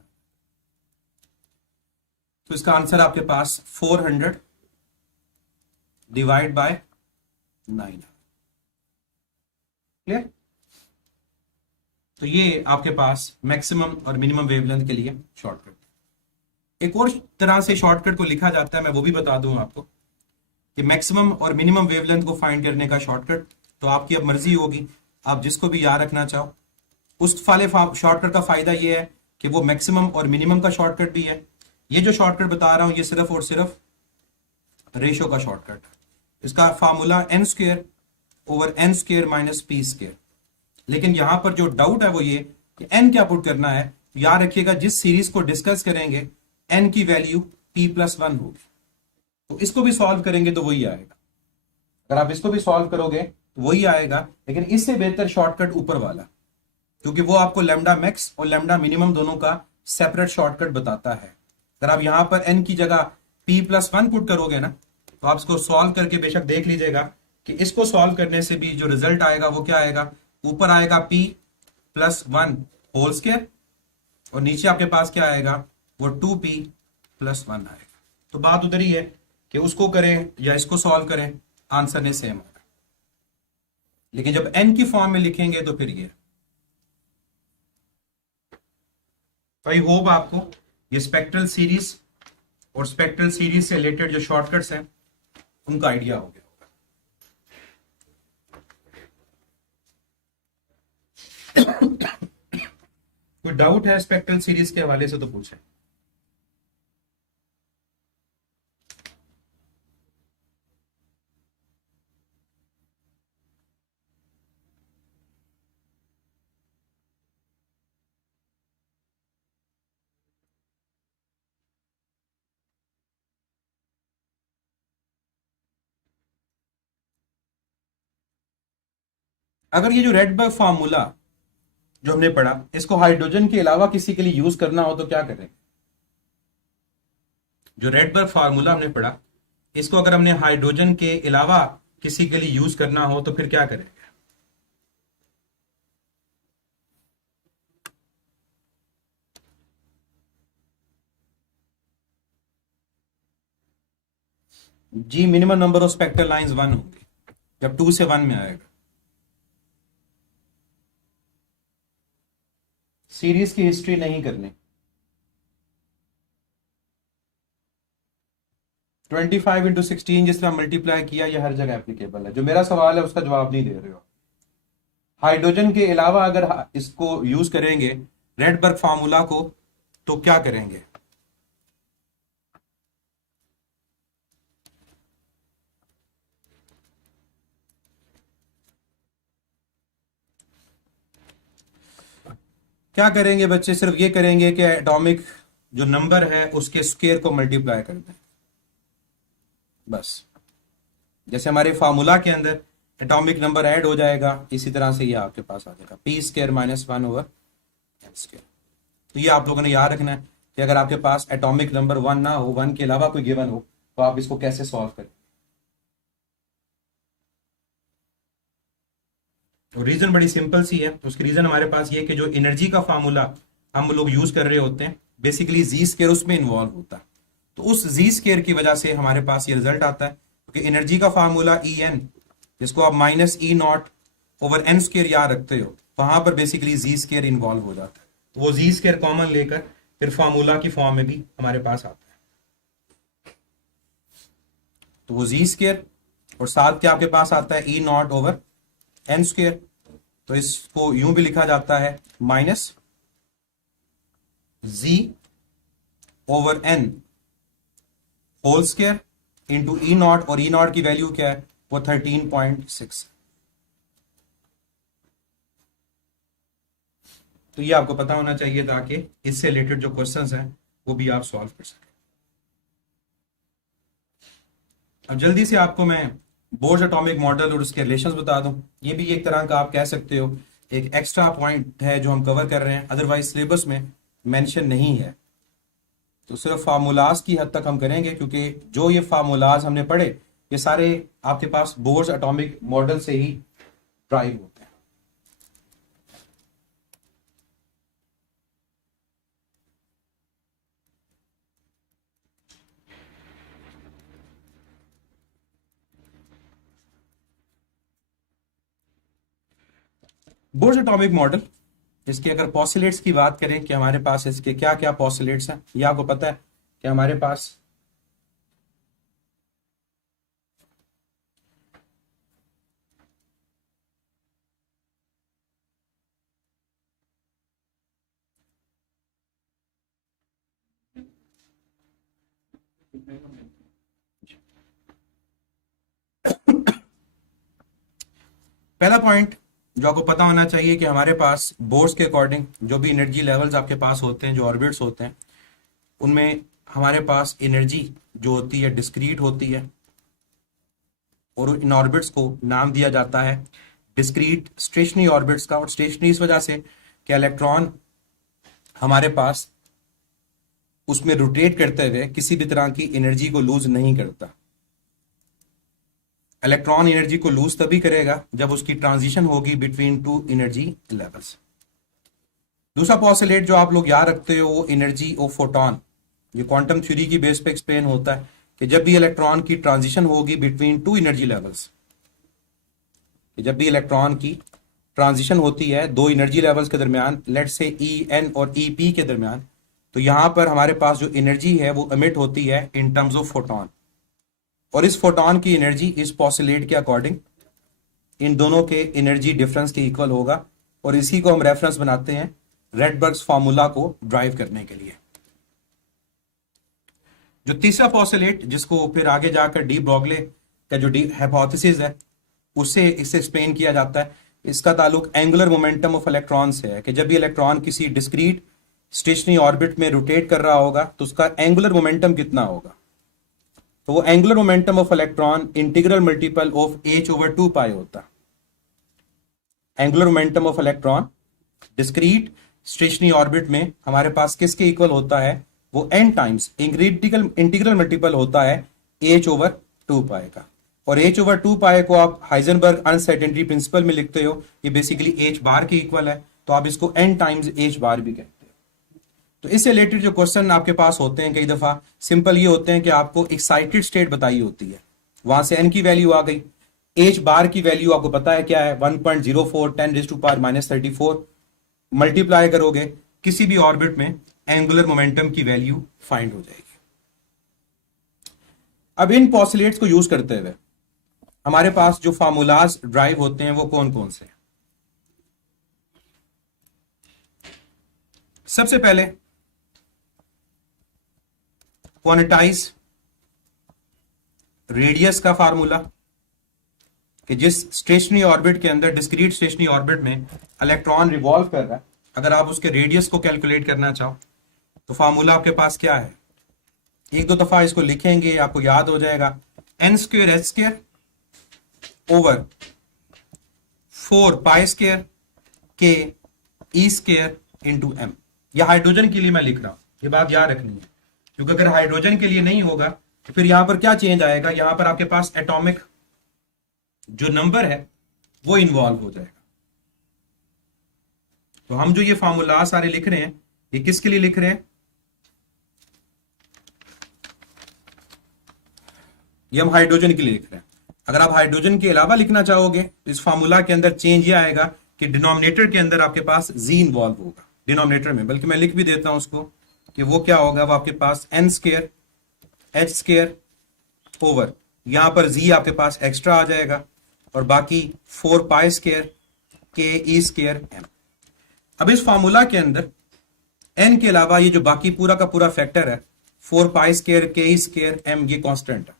तो इसका आंसर आपके पास 400 डिवाइड बाय 9। क्लियर। तो ये आपके पास मैक्सिमम और मिनिमम वेवलेंथ के लिए शॉर्टकट। एक और तरह से शॉर्टकट को लिखा जाता है, मैं वो भी बता दूं आपको कि मैक्सिमम और मिनिमम वेवलेंथ को फाइंड करने का शॉर्टकट तो आपकी अब मर्जी होगी, आप जिसको भी याद रखना चाहो। उस वाले शॉर्टकट का फायदा ये है कि वो मैक्सिमम और मिनिमम का शॉर्टकट भी है। ये जो शॉर्टकट बता रहा हूं ये सिर्फ और सिर्फ रेशियो का शॉर्टकट है। इसका फार्मूला n² - p²। लेकिन यहां पर जो डाउट है वो ये कि n क्या पुट करना है। याद रखिएगा जिस सीरीज को डिस्कस करेंगे n की वैल्यू p+1 होगी, तो इसको भी सॉल्व करेंगे तो वही आएगा। अगर आप इसको भी सॉल्व करोगे तो वही आएगा, लेकिन इससे बेहतर शॉर्टकट ऊपर वाला, क्योंकि वो आपको लैम्डा मैक्स और लैम्डा मिनिमम दोनों का सेपरेट शॉर्टकट बताता है। अगर आप यहां पर n की जगह p+1 पुट करोगे ना, तो आप इसको सॉल्व करके बेशक देख लीजिएगा कि इसको सॉल्व करने से भी जो रिजल्ट आएगा वो क्या आएगा, ऊपर आएगा p+1 होल स्क्वायर और नीचे आपके पास क्या आएगा, वो 2p+1 आएगा। तो बात उधर ही है कि उसको करें या इसको सॉल्व करें, आंसर ने सेम आएगा। लेकिन जब n की फॉर्म में लिखेंगे तो फिर ये। तो आई होप आपको ये स्पेक्ट्रल सीरीज और स्पेक्ट्रल सीरीज से रिलेटेड जो शॉर्टकट्स हैं उनका आइडिया हो गया होगा। कोई डाउट है स्पेक्ट्रल सीरीज के हवाले से तो पूछें। अगर ये जो रेडबर्ग फार्मूला जो हमने पढ़ा इसको हाइड्रोजन के अलावा किसी के लिए यूज करना हो तो क्या करें। जो रेडबर्ग फार्मूला हमने पढ़ा इसको अगर हमने हाइड्रोजन के अलावा किसी के लिए यूज करना हो तो फिर क्या करें। जी minimum number of spectral lines 1 होंगे जब 2 से 1 में आएगा। सीरीज की हिस्ट्री नहीं करनी। 25 इंटू 16 जिस तरह मल्टीप्लाई किया ये हर जगह एप्लीकेबल है। जो मेरा सवाल है उसका जवाब नहीं दे रहे हो। हाइड्रोजन के अलावा अगर इसको यूज करेंगे रेडबर्ग फार्मूला को तो क्या करेंगे। क्या करेंगे बच्चे, सिर्फ ये करेंगे कि एटॉमिक जो नंबर है उसके स्क्वायर को मल्टीप्लाई कर दें, बस। जैसे हमारे फार्मूला के अंदर एटॉमिक नंबर ऐड हो जाएगा, इसी तरह से ये आपके पास आ जाएगा पी स्क्वायर माइनस 1/n²। तो ये आप लोगों ने याद रखना है कि अगर आपके पास एटॉमिक नंबर 1 ना हो, 1 के अलावा कोई गिवन हो, तो आप इसको कैसे सॉल्व करें। तो रीजन बड़ी सिंपल सी है। उसकी रीजन हमारे पास ये कि जो एनर्जी का फार्मूला हम लोग यूज कर रहे होते हैं, बेसिकली जी स्क्वायर उसमें इन्वॉल्व होता है। तो उस जी स्क्वायर की वजह से हमारे पास ये रिजल्ट आता है, क्योंकि एनर्जी का फार्मूला ई एन, जिसको आप -E0/n² याद रखते हो, वहां पर बेसिकली जी स्क्वायर इन्वॉल्व हो जाता है। तो वो जी स्क्वायर कॉमन लेकर फिर फार्मूला की फॉर्म में भी हमारे पास आता है। तो वो जी स्क्वायर और साथ क्या आपके पास आता है E0/n²। तो इसको यूं भी लिखा जाता है -G/n² इंटू E0, और E0 की वैल्यू क्या है, वो 13.6। तो ये आपको पता होना चाहिए ताकि इससे रिलेटेड जो क्वेश्चंस हैं वो भी आप सॉल्व कर सकें। अब जल्दी से आपको मैं बोर्स एटॉमिक मॉडल और उसके रिलेशंस बता दूं। ये भी एक तरह का आप कह सकते हो एक एक्स्ट्रा पॉइंट है जो हम कवर कर रहे हैं, अदरवाइज सिलेबस में मेंशन नहीं है। तो सिर्फ फार्मूलाज की हद तक हम करेंगे, क्योंकि जो ये फार्मूलाज हमने पढ़े ये सारे आपके पास बोर्स एटॉमिक मॉडल से ही ड्राइव होते हैं। बोर्स एटॉमिक मॉडल, इसके अगर पॉस्युलेट्स की बात करें कि हमारे पास इसके क्या क्या पॉस्युलेट्स हैं, ये आपको पता है कि हमारे पास पहला पॉइंट जो आपको पता होना चाहिए कि हमारे पास बोर्स के अकॉर्डिंग जो भी एनर्जी लेवल्स आपके पास होते हैं, जो ऑर्बिट्स होते हैं, उनमें हमारे पास एनर्जी जो होती है डिस्क्रीट होती है, और इन ऑर्बिट्स को नाम दिया जाता है डिस्क्रीट स्टेशनरी ऑर्बिट्स का। और स्टेशनरी इस वजह से कि इलेक्ट्रॉन हमारे पास उसमें रोटेट करते हुए किसी भी तरह की एनर्जी को लूज नहीं करता। इलेक्ट्रॉन एनर्जी को लूज तभी करेगा जब उसकी ट्रांजिशन होगी बिटवीन टू एनर्जी लेवल्स। दूसरा पॉस्युलेट जो आप लोग याद रखते हो वो एनर्जी ऑफ फोटोन, ये क्वांटम थ्योरी की बेस पे एक्सप्लेन होता है कि जब भी इलेक्ट्रॉन की ट्रांजिशन होगी बिटवीन टू एनर्जी लेवल्स, जब भी इलेक्ट्रॉन की ट्रांजिशन होती है दो एनर्जी लेवल्स के दरमियान, लेट से En और Ep के दरमियान, तो यहां पर हमारे पास जो एनर्जी है वो एमिट होती है इन टर्म्स ऑफ फोटोन, और इस फोटोन की एनर्जी इस पॉस्युलेट के अकॉर्डिंग इन दोनों के एनर्जी डिफरेंस के इक्वल होगा। और इसी को हम रेफरेंस बनाते हैं रेडबर्ग्स फार्मूला को ड्राइव करने के लिए। जो तीसरा पॉस्युलेट, जिसको फिर आगे जाकर डी ब्रॉगले का जो हाइपोथेसिस है उससे इसे एक्सप्लेन किया जाता है, इसका ताल्लुक एंगुलर मोमेंटम ऑफ इलेक्ट्रॉन से है कि जब भी इलेक्ट्रॉन किसी डिस्क्रीट स्टेशनरी ऑर्बिट में रोटेट कर रहा होगा तो उसका एंगुलर मोमेंटम कितना होगा। तो वो angular momentum of electron integral multiple of h/2π होता है। Angular momentum of electron discrete stationery orbit में हमारे पास किसके इक्वल होता है, वो n टाइम्स इंटीग्रल मल्टीपल होता है h/2π का। और h/2π को आप हाइजेनबर्ग अनसर्टेनिटी प्रिंसिपल में लिखते हो, ये बेसिकली h बार के इक्वल है, तो आप इसको n टाइम्स h बार भी कहते हो। तो इससे रिलेटेड जो क्वेश्चन आपके पास होते हैं कई दफा सिंपल ये होते हैं कि आपको एक्साइटेड स्टेट बताई होती है, वहां से n की वैल्यू आ गई, h बार की वैल्यू आपको पता है क्या है 1.04 10⁻⁻34, मल्टीप्लाई करोगे किसी भी ऑर्बिट में एंगुलर मोमेंटम की वैल्यू फाइंड हो जाएगी। अब इन पॉस्युलेट्स को यूज करते हुए हमारे पास जो फार्मूलाज ड्राइव होते हैं वो कौन कौन से हैं। सबसे पहले क्वांटाइज रेडियस का फार्मूला, कि जिस स्टेशनरी ऑर्बिट के अंदर डिस्क्रीट स्टेशनरी ऑर्बिट में इलेक्ट्रॉन रिवॉल्व कर रहा है, अगर आप उसके रेडियस को कैलकुलेट करना चाहो तो फार्मूला आपके पास क्या है, एक दो दफा इसको लिखेंगे आपको याद हो जाएगा, n square h square over 4 pi square k ई स्क्वेयर इंटू एम। यह हाइड्रोजन के लिए मैं लिख रहा हूं, ये बात याद रखनी है, क्योंकि अगर हाइड्रोजन के लिए नहीं होगा तो फिर यहां पर क्या चेंज आएगा, यहां पर आपके पास एटॉमिक जो नंबर है वो इन्वॉल्व हो जाएगा। तो हम जो ये फार्मूला सारे लिख रहे हैं ये किसके लिए लिख रहे हैं, ये हम हाइड्रोजन के लिए लिख रहे हैं। अगर आप हाइड्रोजन के अलावा लिखना चाहोगे तो इस फार्मूला के अंदर चेंज ये आएगा कि डिनोमिनेटर के अंदर आपके पास जी इन्वॉल्व होगा डिनोमिनेटर में, बल्कि मैं लिख भी देता हूं उसको कि वो क्या होगा, वो आपके पास n square h square over यहां पर जी आपके पास एक्स्ट्रा आ जाएगा और बाकी 4 पाई स्क्वेयर के ई स्क्वेयर एम। अब इस फार्मूला के अंदर एन के अलावा ये जो बाकी पूरा का पूरा फैक्टर है 4 पाई स्क्वेयर के ई स्क्वेयर एम ये कांस्टेंट है,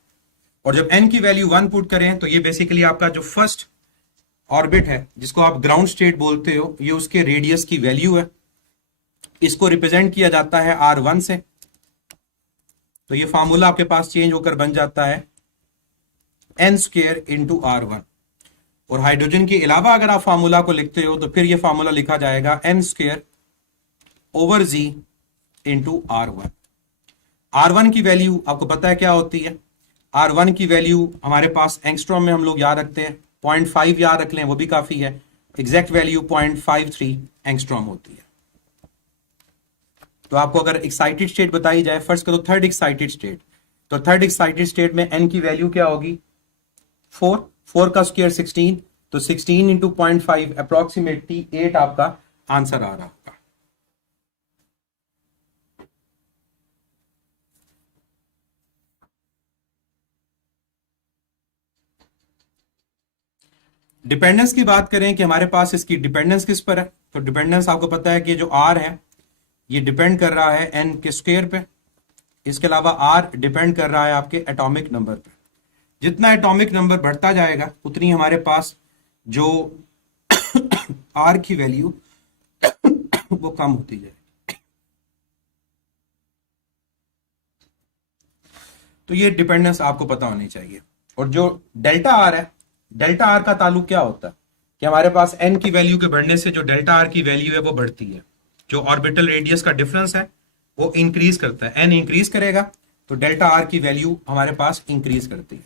और जब एन की वैल्यू 1 पुट करें तो ये बेसिकली आपका जो फर्स्ट ऑर्बिट है जिसको आप ग्राउंड स्टेट बोलते हो, ये उसके रेडियस की वैल्यू है। इसको रिप्रेजेंट किया जाता है R1 से, तो ये फार्मूला आपके पास चेंज होकर बन जाता है एन स्क्वेयर इंटू R1। और हाइड्रोजन के अलावा अगर आप फार्मूला को लिखते हो तो फिर ये फार्मूला लिखा जाएगा एन स्क्वेयर ओवर जी इंटू R1। R1 की वैल्यू आपको पता है क्या होती है, R1 की वैल्यू हमारे पास एंगस्ट्रॉम में हम लोग याद रखते हैं, 0.5 याद रख लें वो भी काफी है। एग्जैक्ट वैल्यू 0.53 एंगस्ट्रॉम होती है। तो आपको अगर एक्साइटेड स्टेट बताई जाए, फर्स्ट करो थर्ड एक्साइटेड स्टेट, तो थर्ड एक्साइटेड स्टेट में एन की वैल्यू क्या होगी 4 का स्क्वायर 16, तो 16 इंटू 0.5 अप्रोक्सीमेटली 8 आपका आंसर आ रहा होगा। डिपेंडेंस की बात करें कि हमारे पास इसकी डिपेंडेंस किस पर है, तो डिपेंडेंस आपको पता है कि जो आर है ये डिपेंड कर रहा है एन के स्क्वायर पे, इसके अलावा आर डिपेंड कर रहा है आपके एटॉमिक नंबर पे। जितना एटॉमिक नंबर बढ़ता जाएगा उतनी हमारे पास जो आर की वैल्यू वो कम होती जाएगी। तो ये डिपेंडेंस आपको पता होनी चाहिए। और जो डेल्टा आर है, डेल्टा आर का ताल्लुक क्या होता है कि हमारे पास एन की वैल्यू के बढ़ने से जो डेल्टा आर की वैल्यू है वो बढ़ती है, जो ऑर्बिटल रेडियस का डिफरेंस है वो इंक्रीज करता है। एन इंक्रीज करेगा तो डेल्टा आर की वैल्यू हमारे पास इंक्रीज करती है।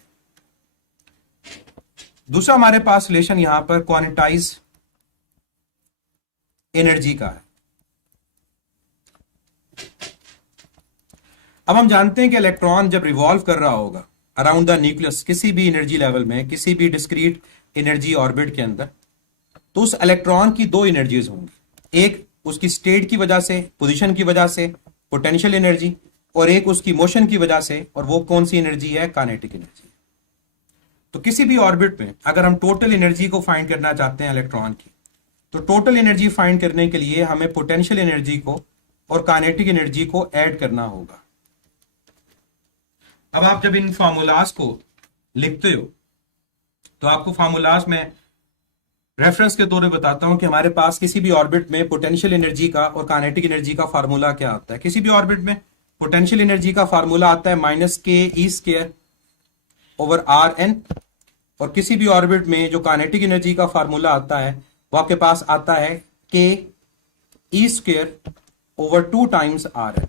दूसरा हमारे पास रिलेशन यहां पर क्वांटाइज एनर्जी का है। अब हम जानते हैं कि इलेक्ट्रॉन जब रिवॉल्व कर रहा होगा अराउंड द न्यूक्लियस किसी भी एनर्जी लेवल में, किसी भी डिस्क्रीट एनर्जी ऑर्बिट के अंदर, तो उस इलेक्ट्रॉन की दो एनर्जीज होंगी, एक उसकी स्टेट की वजह से, पोजीशन की वजह से पोटेंशियल एनर्जी, और एक उसकी मोशन की वजह से, और वो कौन सी एनर्जी है, काइनेटिक एनर्जी। तो किसी भी ऑर्बिट में अगर हम टोटल एनर्जी को फाइंड करना चाहते हैं इलेक्ट्रॉन की, तो टोटल एनर्जी फाइंड करने के लिए हमें पोटेंशियल एनर्जी को और काइनेटिक एनर्जी को ऐड करना होगा। अब आप जब इन फार्मूलाज को लिखते हो तो आपको फार्मूलाज में रेफरेंस के तौर पे बताता हूं कि हमारे पास किसी भी ऑर्बिट में पोटेंशियल एनर्जी का और काइनेटिक एनर्जी का फार्मूला क्या आता है। किसी भी ऑर्बिट में पोटेंशियल एनर्जी का फार्मूला आता है -ke² ओवर Rn, और किसी भी ऑर्बिट में जो काइनेटिक एनर्जी का फार्मूला आता है वो आपके पास आता है ke² ओवर 2 टाइम्स Rn।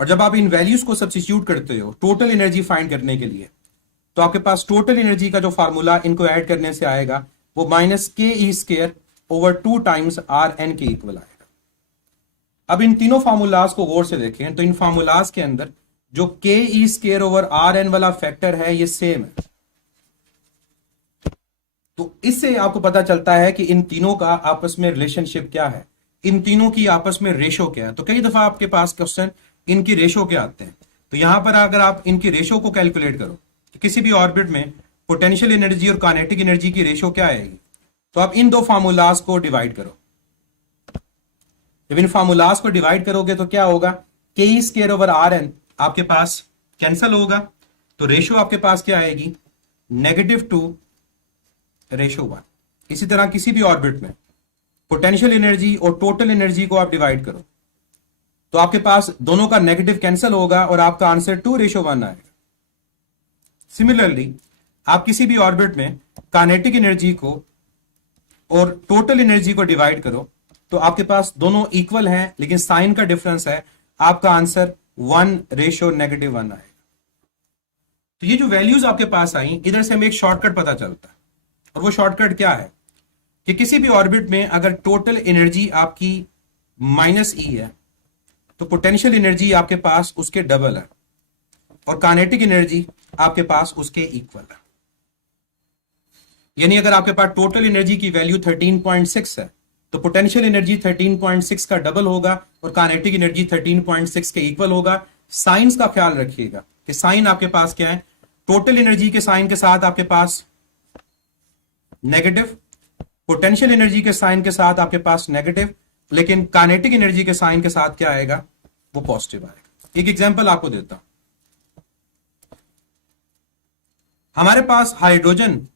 और जब आप इन वैल्यूज को सब्स्टिट्यूट करते हो टोटल एनर्जी फाइंड करने के लिए, तो आपके पास टोटल एनर्जी का जो फार्मूला इनको ऐड करने से आएगा वो -ke² ओवर 2 टाइम्स Rn के इक्वल आएगा। अब इन तीनों फार्मूलाज को गौर से देखें तो इन फार्मूलाज के अंदर जो ke² ओवर Rn वाला फैक्टर है ये सेम है। तो इससे आपको पता चलता है कि इन तीनों का आपस में रिलेशनशिप क्या है, इन तीनों की आपस में रेशो क्या है। तो कई दफा आपके पास क्वेश्चन इनकी रेशो क्या आते हैं, तो यहां पर अगर आप इनकी रेशो को कैलकुलेट करो तो किसी भी ऑर्बिट में पोटेंशियल एनर्जी और काइनेटिक एनर्जी की रेशो क्या आएगी, तो आप इन दो फार्मूलाज को डिवाइड करो। जब इन फार्मूलाज को डिवाइड करोगे तो क्या होगा, ke² ओवर Rn आपके पास कैंसल होगा, तो रेशो आपके पास क्या आएगी, -2/1। इसी तरह किसी भी ऑर्बिट में पोटेंशियल एनर्जी और टोटल एनर्जी को आप डिवाइड करो तो आपके पास दोनों का नेगेटिव कैंसिल होगा और आपका आंसर 2:1 आएगा। सिमिलरली आप किसी भी ऑर्बिट में काइनेटिक एनर्जी को और टोटल एनर्जी को डिवाइड करो तो आपके पास दोनों इक्वल हैं लेकिन साइन का डिफरेंस है, आपका आंसर 1:-1 आएगा। तो ये जो वैल्यूज आपके पास आई, इधर से हमें एक शॉर्टकट पता चलता है और वो शॉर्टकट क्या है कि किसी भी ऑर्बिट में अगर टोटल एनर्जी आपकी -E है तो पोटेंशियल एनर्जी आपके पास उसके डबल है और काइनेटिक एनर्जी आपके पास उसके इक्वल है। यानी अगर आपके पास टोटल एनर्जी की वैल्यू 13.6 है तो पोटेंशियल एनर्जी 13.6 का डबल होगा और काइनेटिक एनर्जी 13.6 के इक्वल होगा। साइंस का ख्याल रखिएगा कि साइन आपके पास क्या है, टोटल एनर्जी के साइन के साथ आपके पास नेगेटिव, पोटेंशियल एनर्जी के साइन के साथ आपके पास नेगेटिव, लेकिन काइनेटिक एनर्जी के साइन के साथ क्या आएगा, वो पॉजिटिव आएगा। एक एग्जांपल आपको देता हूं। हमारे पास हाइड्रोजन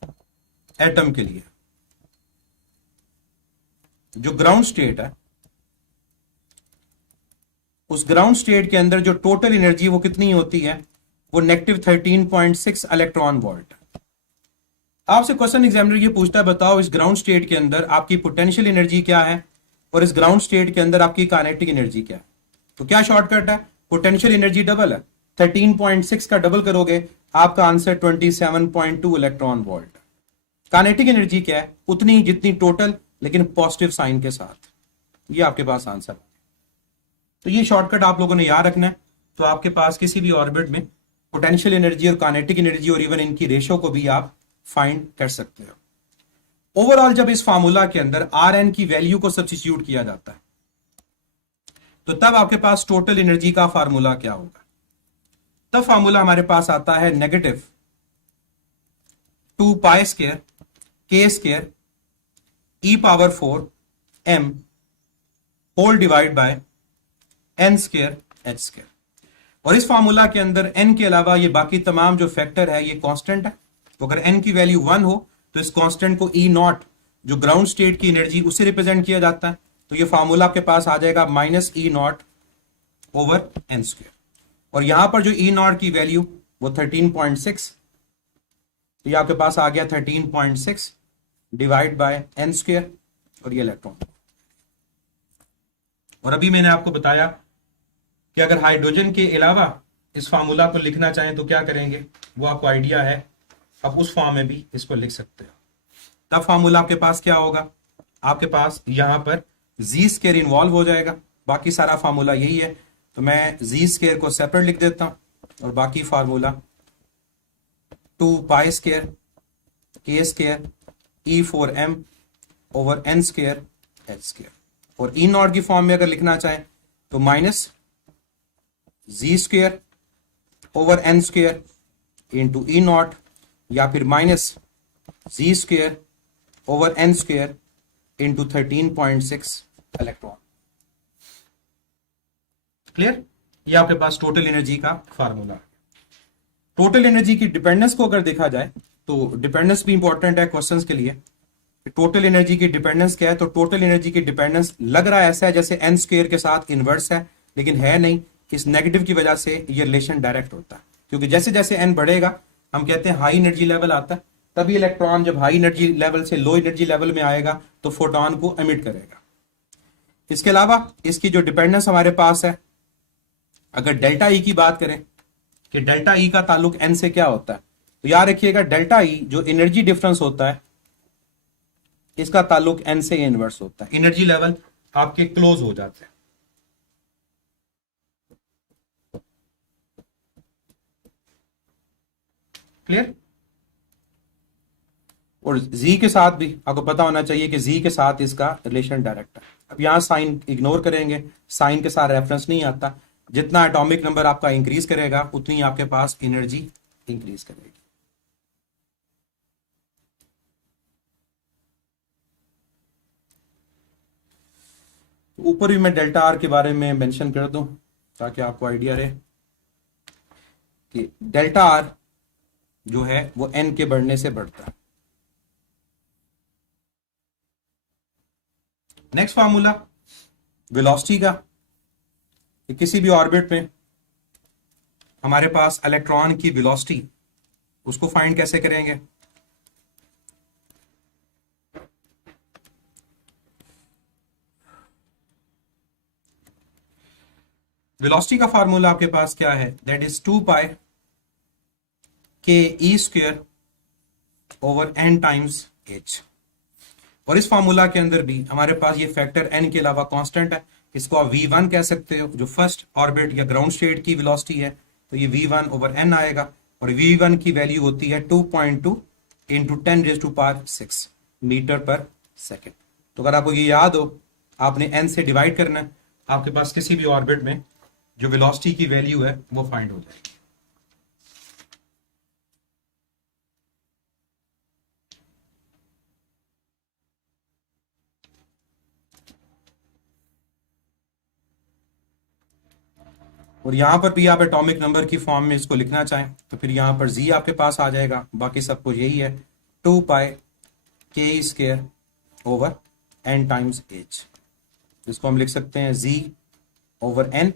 एटम के लिए जो ग्राउंड स्टेट है, उस ग्राउंड स्टेट के अंदर जो टोटल एनर्जी वो कितनी होती है, वो -13.6 इलेक्ट्रॉन वोल्ट। आपसे क्वेश्चन एग्जामिनर ये पूछता है बताओ इस ग्राउंड स्टेट के अंदर आपकी पोटेंशियल एनर्जी क्या है और इस ग्राउंड स्टेट के अंदर आपकी काइनेटिक एनर्जी क्या है। तो क्या शॉर्टकट है, पोटेंशियल एनर्जी डबल है, 13.6 का डबल करोगे आपका answer 27.2 electron volt. Kinetic energy क्या है, उतनी जितनी टोटल लेकिन पॉजिटिव साइन के साथ। ये आपके पास आंसर है। तो ये शॉर्टकट आप लोगों ने याद रखना है। तो आपके पास किसी भी ऑर्बिट में पोटेंशियल एनर्जी और काइनेटिक एनर्जी और इवन इनकी रेशो को भी आप फाइंड कर सकते हो। ओवरऑल जब इस फार्मूला के अंदर Rn की वैल्यू को सब्स्टिट्यूट किया जाता है तो तब आपके पास टोटल एनर्जी का फार्मूला क्या होगा। तब फार्मूला हमारे पास आता है -2π² k² e⁴ m whole divide bye n² h²। और इस फार्मूला के अंदर n के अलावा ये बाकी तमाम जो फैक्टर है ये कांस्टेंट है। तो अगर n की वैल्यू 1 हो तो इस कांस्टेंट को E0 जो ग्राउंड स्टेट की एनर्जी उससे रिप्रेजेंट किया जाता है। तो ये फार्मूला आपके पास आ जाएगा -E0/n²। और यहां पर जो E0 की वैल्यू वो 13.6, तो ये आपके पास आ गया 13.6 डिवाइड बाय n² और ये इलेक्ट्रॉन। और अभी मैंने आपको बताया कि अगर हाइड्रोजन के अलावा इस फार्मूला को लिखना चाहें तो क्या करेंगे, वो आपको आइडिया है, आप उस फॉर्म में भी इसको लिख सकते हो। तब फार्मूला आपके पास क्या होगा, आपके पास यहां पर z² इन्वॉल्व हो जाएगा। बाकी सारा फार्मूला यही है, तो मैं z² को सेपरेट लिख देता हूं और बाकी फार्मूला 2π² k² e⁴m/n² h²। और E0 की फॉर्म में अगर लिखना चाहें तो -z²/n² इंटू E0 या फिर -z²/n² इंटू 13.6 इलेक्ट्रॉन। क्लियर। ये आपके पास टोटल एनर्जी का फार्मूला है। टोटल एनर्जी की डिपेंडेंस को अगर देखा जाए तो डिपेंडेंस भी इंपॉर्टेंट है क्वेश्चंस के लिए। टोटल एनर्जी की डिपेंडेंस क्या है, तो टोटल एनर्जी की डिपेंडेंस लग रहा है ऐसा है जैसे n² के साथ इनवर्स है, लेकिन है नहीं। इस नेगेटिव की वजह से ये रिलेशन डायरेक्ट होता है, क्योंकि जैसे जैसे n बढ़ेगा हम कहते हैं हाई एनर्जी लेवल आता है, तभी इलेक्ट्रॉन जब हाई एनर्जी लेवल से लो एनर्जी लेवल में आएगा तो फोटोन को एमिट करेगा। इसके अलावा इसकी जो डिपेंडेंस हमारे पास है, अगर डेल्टा ई की बात करें कि डेल्टा ई का ताल्लुक n से क्या होता है, तो याद रखिएगा डेल्टा ई जो एनर्जी डिफरेंस होता है इसका ताल्लुक n से इनवर्स होता है। एनर्जी लेवल आपके क्लोज हो जाते हैं। क्लियर। और z के साथ भी आपको पता होना चाहिए कि z के साथ इसका रिलेशन डायरेक्ट है। अब यहां साइन इग्नोर करेंगे, साइन के साथ रेफरेंस नहीं आता। जितना एटॉमिक नंबर आपका इंक्रीज करेगा उतनी आपके पास एनर्जी इंक्रीज करेगी। ऊपर भी मैं डेल्टा आर के बारे में मेंशन कर दूं ताकि आपको आइडिया रहे कि डेल्टा आर जो है वो n के बढ़ने से बढ़ता है। नेक्स्ट फार्मूला वेलोसिटी का, कि किसी भी ऑर्बिट में हमारे पास इलेक्ट्रॉन की वेलोसिटी, उसको फाइंड कैसे करेंगे। वेलोसिटी का फार्मूला आपके पास क्या है, that is 2 pi k E square over n times h. और इस फार्मूला के अंदर भी हमारे पास ये फैक्टर एन के अलावा कांस्टेंट है, इसको आप v1 कह सकते हो, जो फर्स्ट ऑर्बिट या ग्राउंड स्टेट की वेलोसिटी है, तो ये v1 ओवर n आएगा। और v1 की वैल्यू होती है 2.2 इंटू 10⁶ मीटर पर सेकेंड। तो अगर आपको ये याद हो, आपने n से डिवाइड करना है, आपके पास किसी भी ऑर्बिट में जो वेलोसिटी की वैल्यू है वो फाइंड हो जाएगी। और यहां पर भी आप एटॉमिक नंबर की फॉर्म में इसको लिखना चाहें तो फिर यहां पर जी आपके पास आ जाएगा, बाकी सब कुछ यही है, 2 pi k square over n times h. इसको हम लिख सकते हैं जी ओवर एन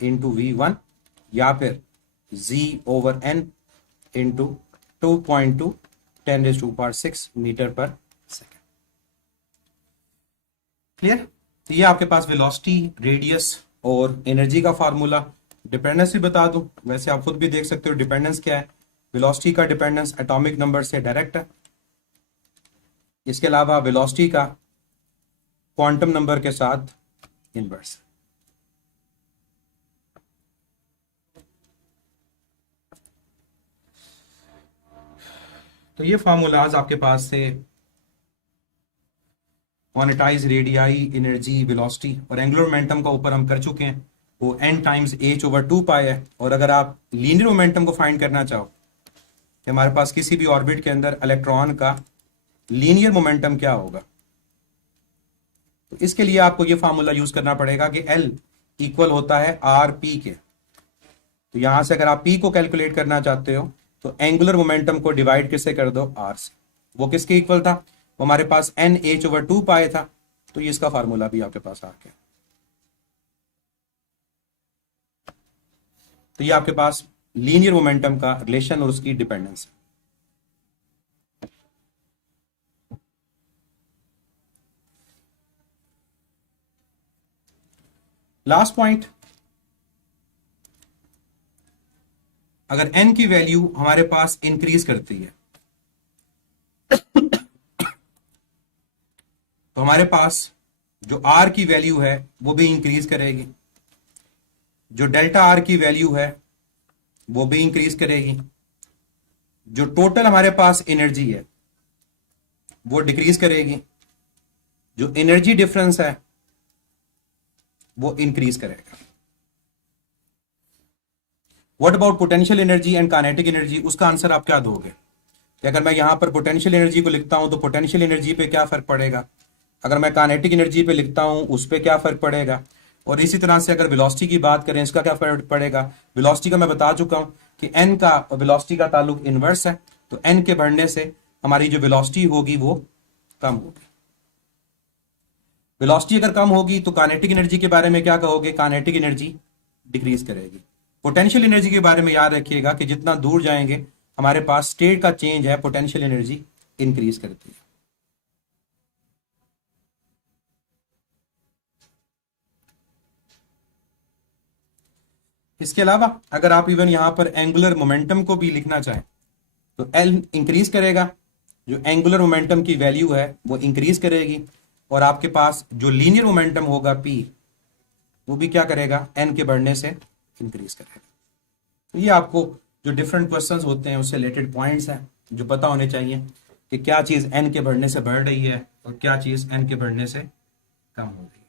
इंटू v1, या फिर जी ओवर एन इंटू 2.2 10⁶ मीटर पर सेकेंड। क्लियर। तो ये आपके पास वेलोसिटी, रेडियस और एनर्जी का फार्मूला। डिपेंडेंस भी बता दूं, वैसे आप खुद भी देख सकते हो डिपेंडेंस क्या है। वेलोसिटी का डिपेंडेंस एटॉमिक नंबर से डायरेक्ट है, इसके अलावा वेलोसिटी का क्वांटम नंबर के साथ इनवर्स। तो ये फार्मूलाज आपके पास से क्वांटाइज रेडियाई, एनर्जी, वेलोसिटी और एंगुलर मोमेंटम का ऊपर हम कर चुके हैं, वो n टाइम्स h ओवर 2 पाई है। और अगर आप लीनियर मोमेंटम को फाइंड करना चाहो कि हमारे पास किसी भी ऑर्बिट के अंदर इलेक्ट्रॉन का लीनियर मोमेंटम क्या होगा, तो इसके लिए आपको ये फार्मूला यूज करना पड़ेगा कि L इक्वल होता है आर पी के। तो यहां से अगर आप P को कैलकुलेट करना चाहते हो तो एंगुलर मोमेंटम को डिवाइड किससे कर दो, R से। वो किसके इक्वल था, वो हमारे पास एन एच ओवर 2 पाई था। तो ये इसका फार्मूला भी आपके पास आ गया। तो ये आपके पास लीनियर मोमेंटम का रिलेशन और उसकी डिपेंडेंस है। लास्ट पॉइंट, अगर n की वैल्यू हमारे पास इंक्रीज करती है तो हमारे पास जो r की वैल्यू है वो भी इंक्रीज करेगी, जो डेल्टा r की वैल्यू है वो भी इंक्रीज करेगी, जो टोटल हमारे पास एनर्जी है वो डिक्रीज करेगी, जो एनर्जी डिफरेंस है वो इंक्रीज करेगा। What about potential energy and kinetic energy, उसका आंसर आप क्या दोगे कि अगर मैं यहां पर पोटेंशियल एनर्जी को लिखता हूं तो पोटेंशियल एनर्जी पे क्या फर्क पड़ेगा, अगर मैं काइनेटिक एनर्जी पे लिखता हूं उस पर क्या फर्क पड़ेगा, और इसी तरह से अगर वेलोसिटी की बात करें इसका क्या फर्क पड़ेगा। वेलोसिटी का मैं बता चुका हूं कि n का और वेलोसिटी का ताल्लुक इनवर्स है, तो n के बढ़ने से हमारी जो वेलोसिटी होगी वो कम होगी। वेलोसिटी अगर कम होगी तो काइनेटिक एनर्जी के बारे में क्या कहोगे, काइनेटिक एनर्जी डिक्रीज करेगी। पोटेंशियल एनर्जी के बारे में याद रखिएगा कि जितना दूर जाएंगे हमारे पास स्टेट का चेंज है, पोटेंशियल एनर्जी इंक्रीज करती है। इसके अलावा अगर आप इवन यहां पर एंगुलर मोमेंटम को भी लिखना चाहें तो एल इंक्रीज करेगा, जो एंगुलर मोमेंटम की वैल्यू है वो इंक्रीज करेगी, और आपके पास जो लीनियर मोमेंटम होगा पी वो भी क्या करेगा, एन के बढ़ने से इंक्रीज करेगा। तो ये आपको जो डिफरेंट क्वेश्चंस होते हैं उससे रिलेटेड पॉइंट्स हैं जो पता होने चाहिए कि क्या चीज एन के बढ़ने से बढ़ रही है और क्या चीज एन के बढ़ने से कम हो रही है।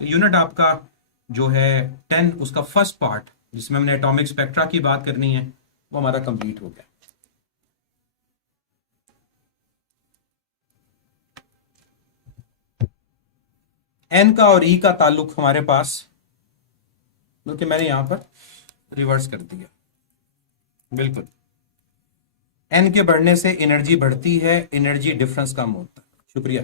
तो यूनिट आपका जो है 10, उसका फर्स्ट पार्ट जिसमें हमने एटॉमिक स्पेक्ट्रा की बात करनी है वो हमारा कंप्लीट हो गया। एन का और ई का ताल्लुक हमारे पास, बल्कि मैंने यहां पर रिवर्स कर दिया, बिल्कुल एन के बढ़ने से एनर्जी बढ़ती है, एनर्जी डिफरेंस कम होता है। शुक्रिया।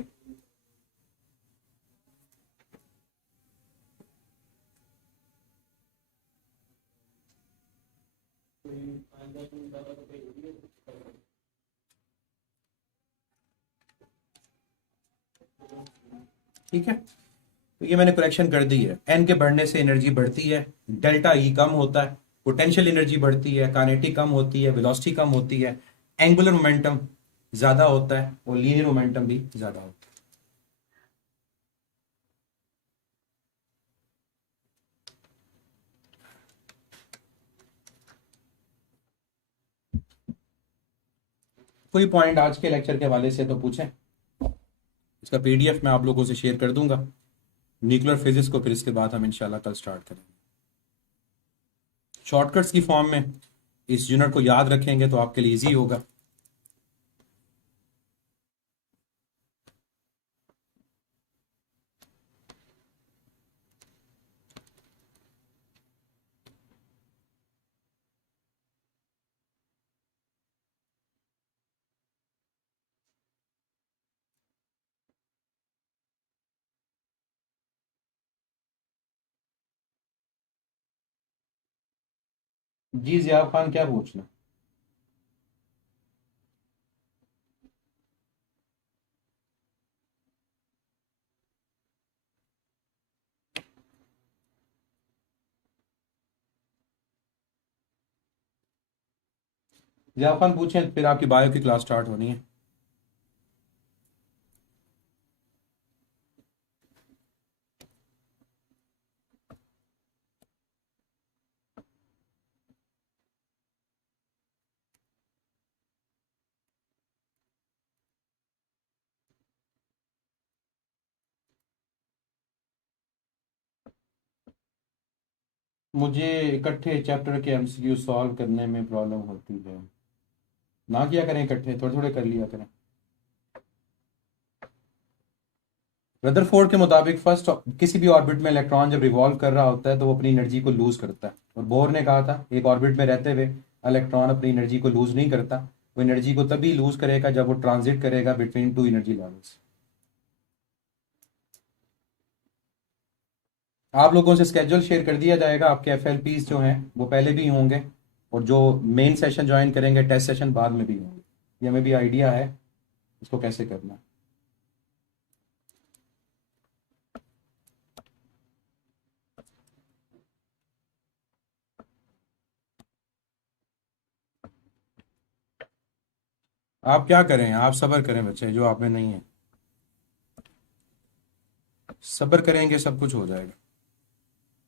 ठीक है, तो ये मैंने करेक्शन कर दी है। एन के बढ़ने से एनर्जी बढ़ती है, डेल्टा ई कम होता है, पोटेंशियल एनर्जी बढ़ती है, काइनेटिक कम होती है, वेलोसिटी कम होती है, एंगुलर मोमेंटम ज्यादा होता है और लीनियर मोमेंटम भी ज्यादा होता है। कोई पॉइंट आज के लेक्चर के हवाले से तो पूछें। इसका पीडीएफ मैं आप लोगों से शेयर कर दूंगा न्यूक्लियर फिजिक्स को, फिर इसके बाद हम इंशाल्लाह कल स्टार्ट करेंगे। शॉर्टकट्स की फॉर्म में इस यूनिट को याद रखेंगे तो आपके लिए इजी होगा। जी जिया खान, क्या पूछना? जिया खान पूछें, फिर आपकी बायो की क्लास स्टार्ट होनी है। मुझे इकट्ठे चैप्टर के एमसीक्यू सॉल्व करने में प्रॉब्लम होती है। ना किया करें इकट्ठे, थोड़े थोड़े कर लिया करें। रदरफोर्ड के मुताबिक फर्स्ट किसी भी ऑर्बिट में इलेक्ट्रॉन जब रिवॉल्व कर रहा होता है तो वो अपनी एनर्जी को लूज करता है, और बोर ने कहा था एक ऑर्बिट में रहते हुए इलेक्ट्रॉन अपनी एनर्जी को लूज नहीं करता, वो एनर्जी को तभी लूज करेगा जब वो ट्रांजिट करेगा बिटवीन टू एनर्जी लेवल्स। आप लोगों से स्केड्यूल शेयर कर दिया जाएगा, आपके एफएलपीज जो हैं वो पहले भी होंगे, और जो मेन सेशन ज्वाइन करेंगे टेस्ट सेशन बाद में भी होंगे। ये हमें भी आइडिया है इसको कैसे करना है। आप क्या करें, आप सब्र करें बच्चे, जो आप में नहीं है। सब्र करेंगे सब कुछ हो जाएगा।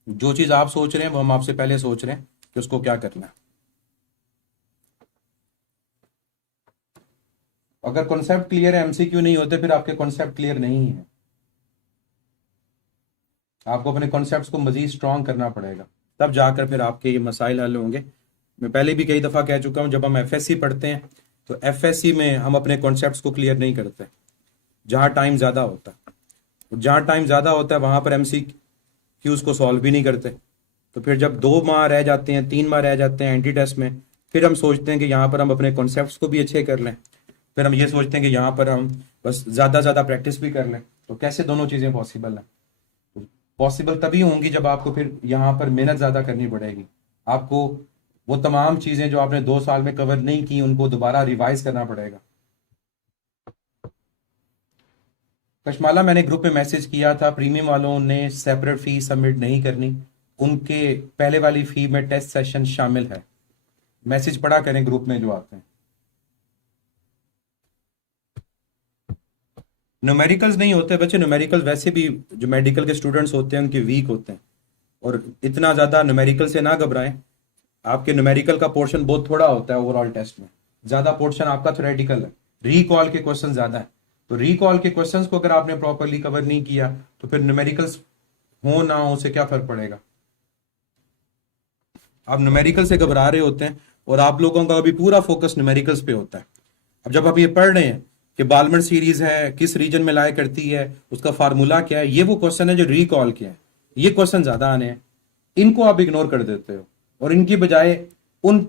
जो चीज आप सोच रहे हैं वो हम आपसे पहले सोच रहे हैं कि उसको क्या करना है। अगर कॉन्सेप्ट क्लियर है, एमसीक्यू नहीं होते, फिर आपके कॉन्सेप्ट क्लियर नहीं है। आपको अपने कॉन्सेप्ट्स को मजीद स्ट्रांग करना पड़ेगा, तब जाकर फिर आपके ये मसाइल हल होंगे। मैं पहले भी कई दफ़ा कह चुका हूँ, जब हम एफएससी पढ़ते हैं तो एफएससी में हम अपने कॉन्सेप्ट्स को क्लियर नहीं करते जहाँ टाइम ज़्यादा होता है, और जहाँ टाइम ज़्यादा होता है वहाँ पर एमसीक्यूज़ को सॉल्व भी नहीं करते। तो फिर जब 2 माह रह जाते हैं, 3 माह रह जाते हैं एंटी टेस्ट में, फिर हम सोचते हैं कि यहाँ पर हम अपने कॉन्सेप्ट्स को भी अच्छे कर लें, फिर हम ये सोचते हैं कि यहाँ पर हम बस ज़्यादा ज़्यादा प्रैक्टिस भी कर लें। तो कैसे दोनों चीज़ें पॉसिबल हैं? पॉसिबल तभी होंगी जब आपको फिर यहाँ पर मेहनत ज़्यादा करनी पड़ेगी। आपको वो तमाम चीज़ें जो आपने 2 साल में कवर नहीं की उनको दोबारा रिवाइज करना पड़ेगा। कशमाला, मैंने ग्रुप में मैसेज किया था, प्रीमियम वालों ने सेपरेट फी सबमिट नहीं करनी, उनके पहले वाली फी में टेस्ट सेशन शामिल है। मैसेज पढ़ा करें ग्रुप में जो आते हैं। न्यूमेरिकल्स नहीं होते बच्चे, न्यूमेरिकल वैसे भी जो मेडिकल के स्टूडेंट्स होते हैं उनके वीक होते हैं, और इतना ज़्यादा न्यूमेरिकल से ना घबराएं। आपके न्यूमेरिकल का पोर्शन बहुत थोड़ा होता है ओवरऑल टेस्ट में, ज़्यादा पोर्शन आपका थ्योरेटिकल है, रिकॉल के क्वेश्चन ज़्यादा है। तो रिकॉल के क्वेश्चंस को अगर आपने प्रॉपरली कवर नहीं किया तो फिर न्यूमेरिकल्स हो ना हो, उससे क्या फर्क पड़ेगा। आप न्यूमेरिकल से घबरा रहे होते हैं और आप लोगों का अभी पूरा फोकस न्यूमेरिकल्स पे होता है। अब जब आप ये पढ़ रहे हैं कि बाल्मर सीरीज है किस रीजन में लाया करती है, उसका फार्मूला क्या है, ये वो क्वेश्चन है जो रिकॉल किया है, ये क्वेश्चन ज्यादा आने हैं, इनको आप इग्नोर कर देते हो और इनकी बजाय उन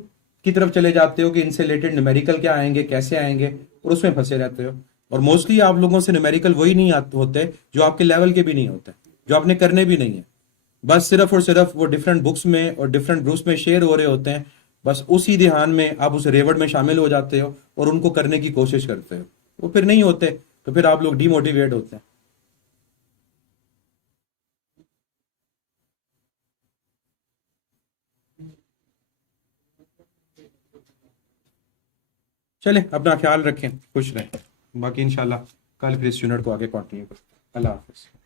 की तरफ चले जाते हो कि इनसे रिलेटेड न्यूमेरिकल क्या आएंगे, कैसे आएंगे, और उसमें फंसे रहते हो। और मोस्टली आप लोगों से न्यूमेरिकल वही नहीं आते होते जो आपके लेवल के भी नहीं होते, जो आपने करने भी नहीं है, बस सिर्फ और सिर्फ वो डिफरेंट बुक्स में और डिफरेंट ग्रुप्स में शेयर हो रहे होते हैं, बस उसी ध्यान में आप उस रेवड़ में शामिल हो जाते हो और उनको करने की कोशिश करते हो, वो फिर नहीं होते, तो फिर आप लोग डिमोटिवेट होते हैं। चले, अपना ख्याल रखें, खुश रहें, बाकी इंशाल्लाह कल फिर इस यूनिट को आगे कंटिन्यू करें। अल्लाह हाफिज़।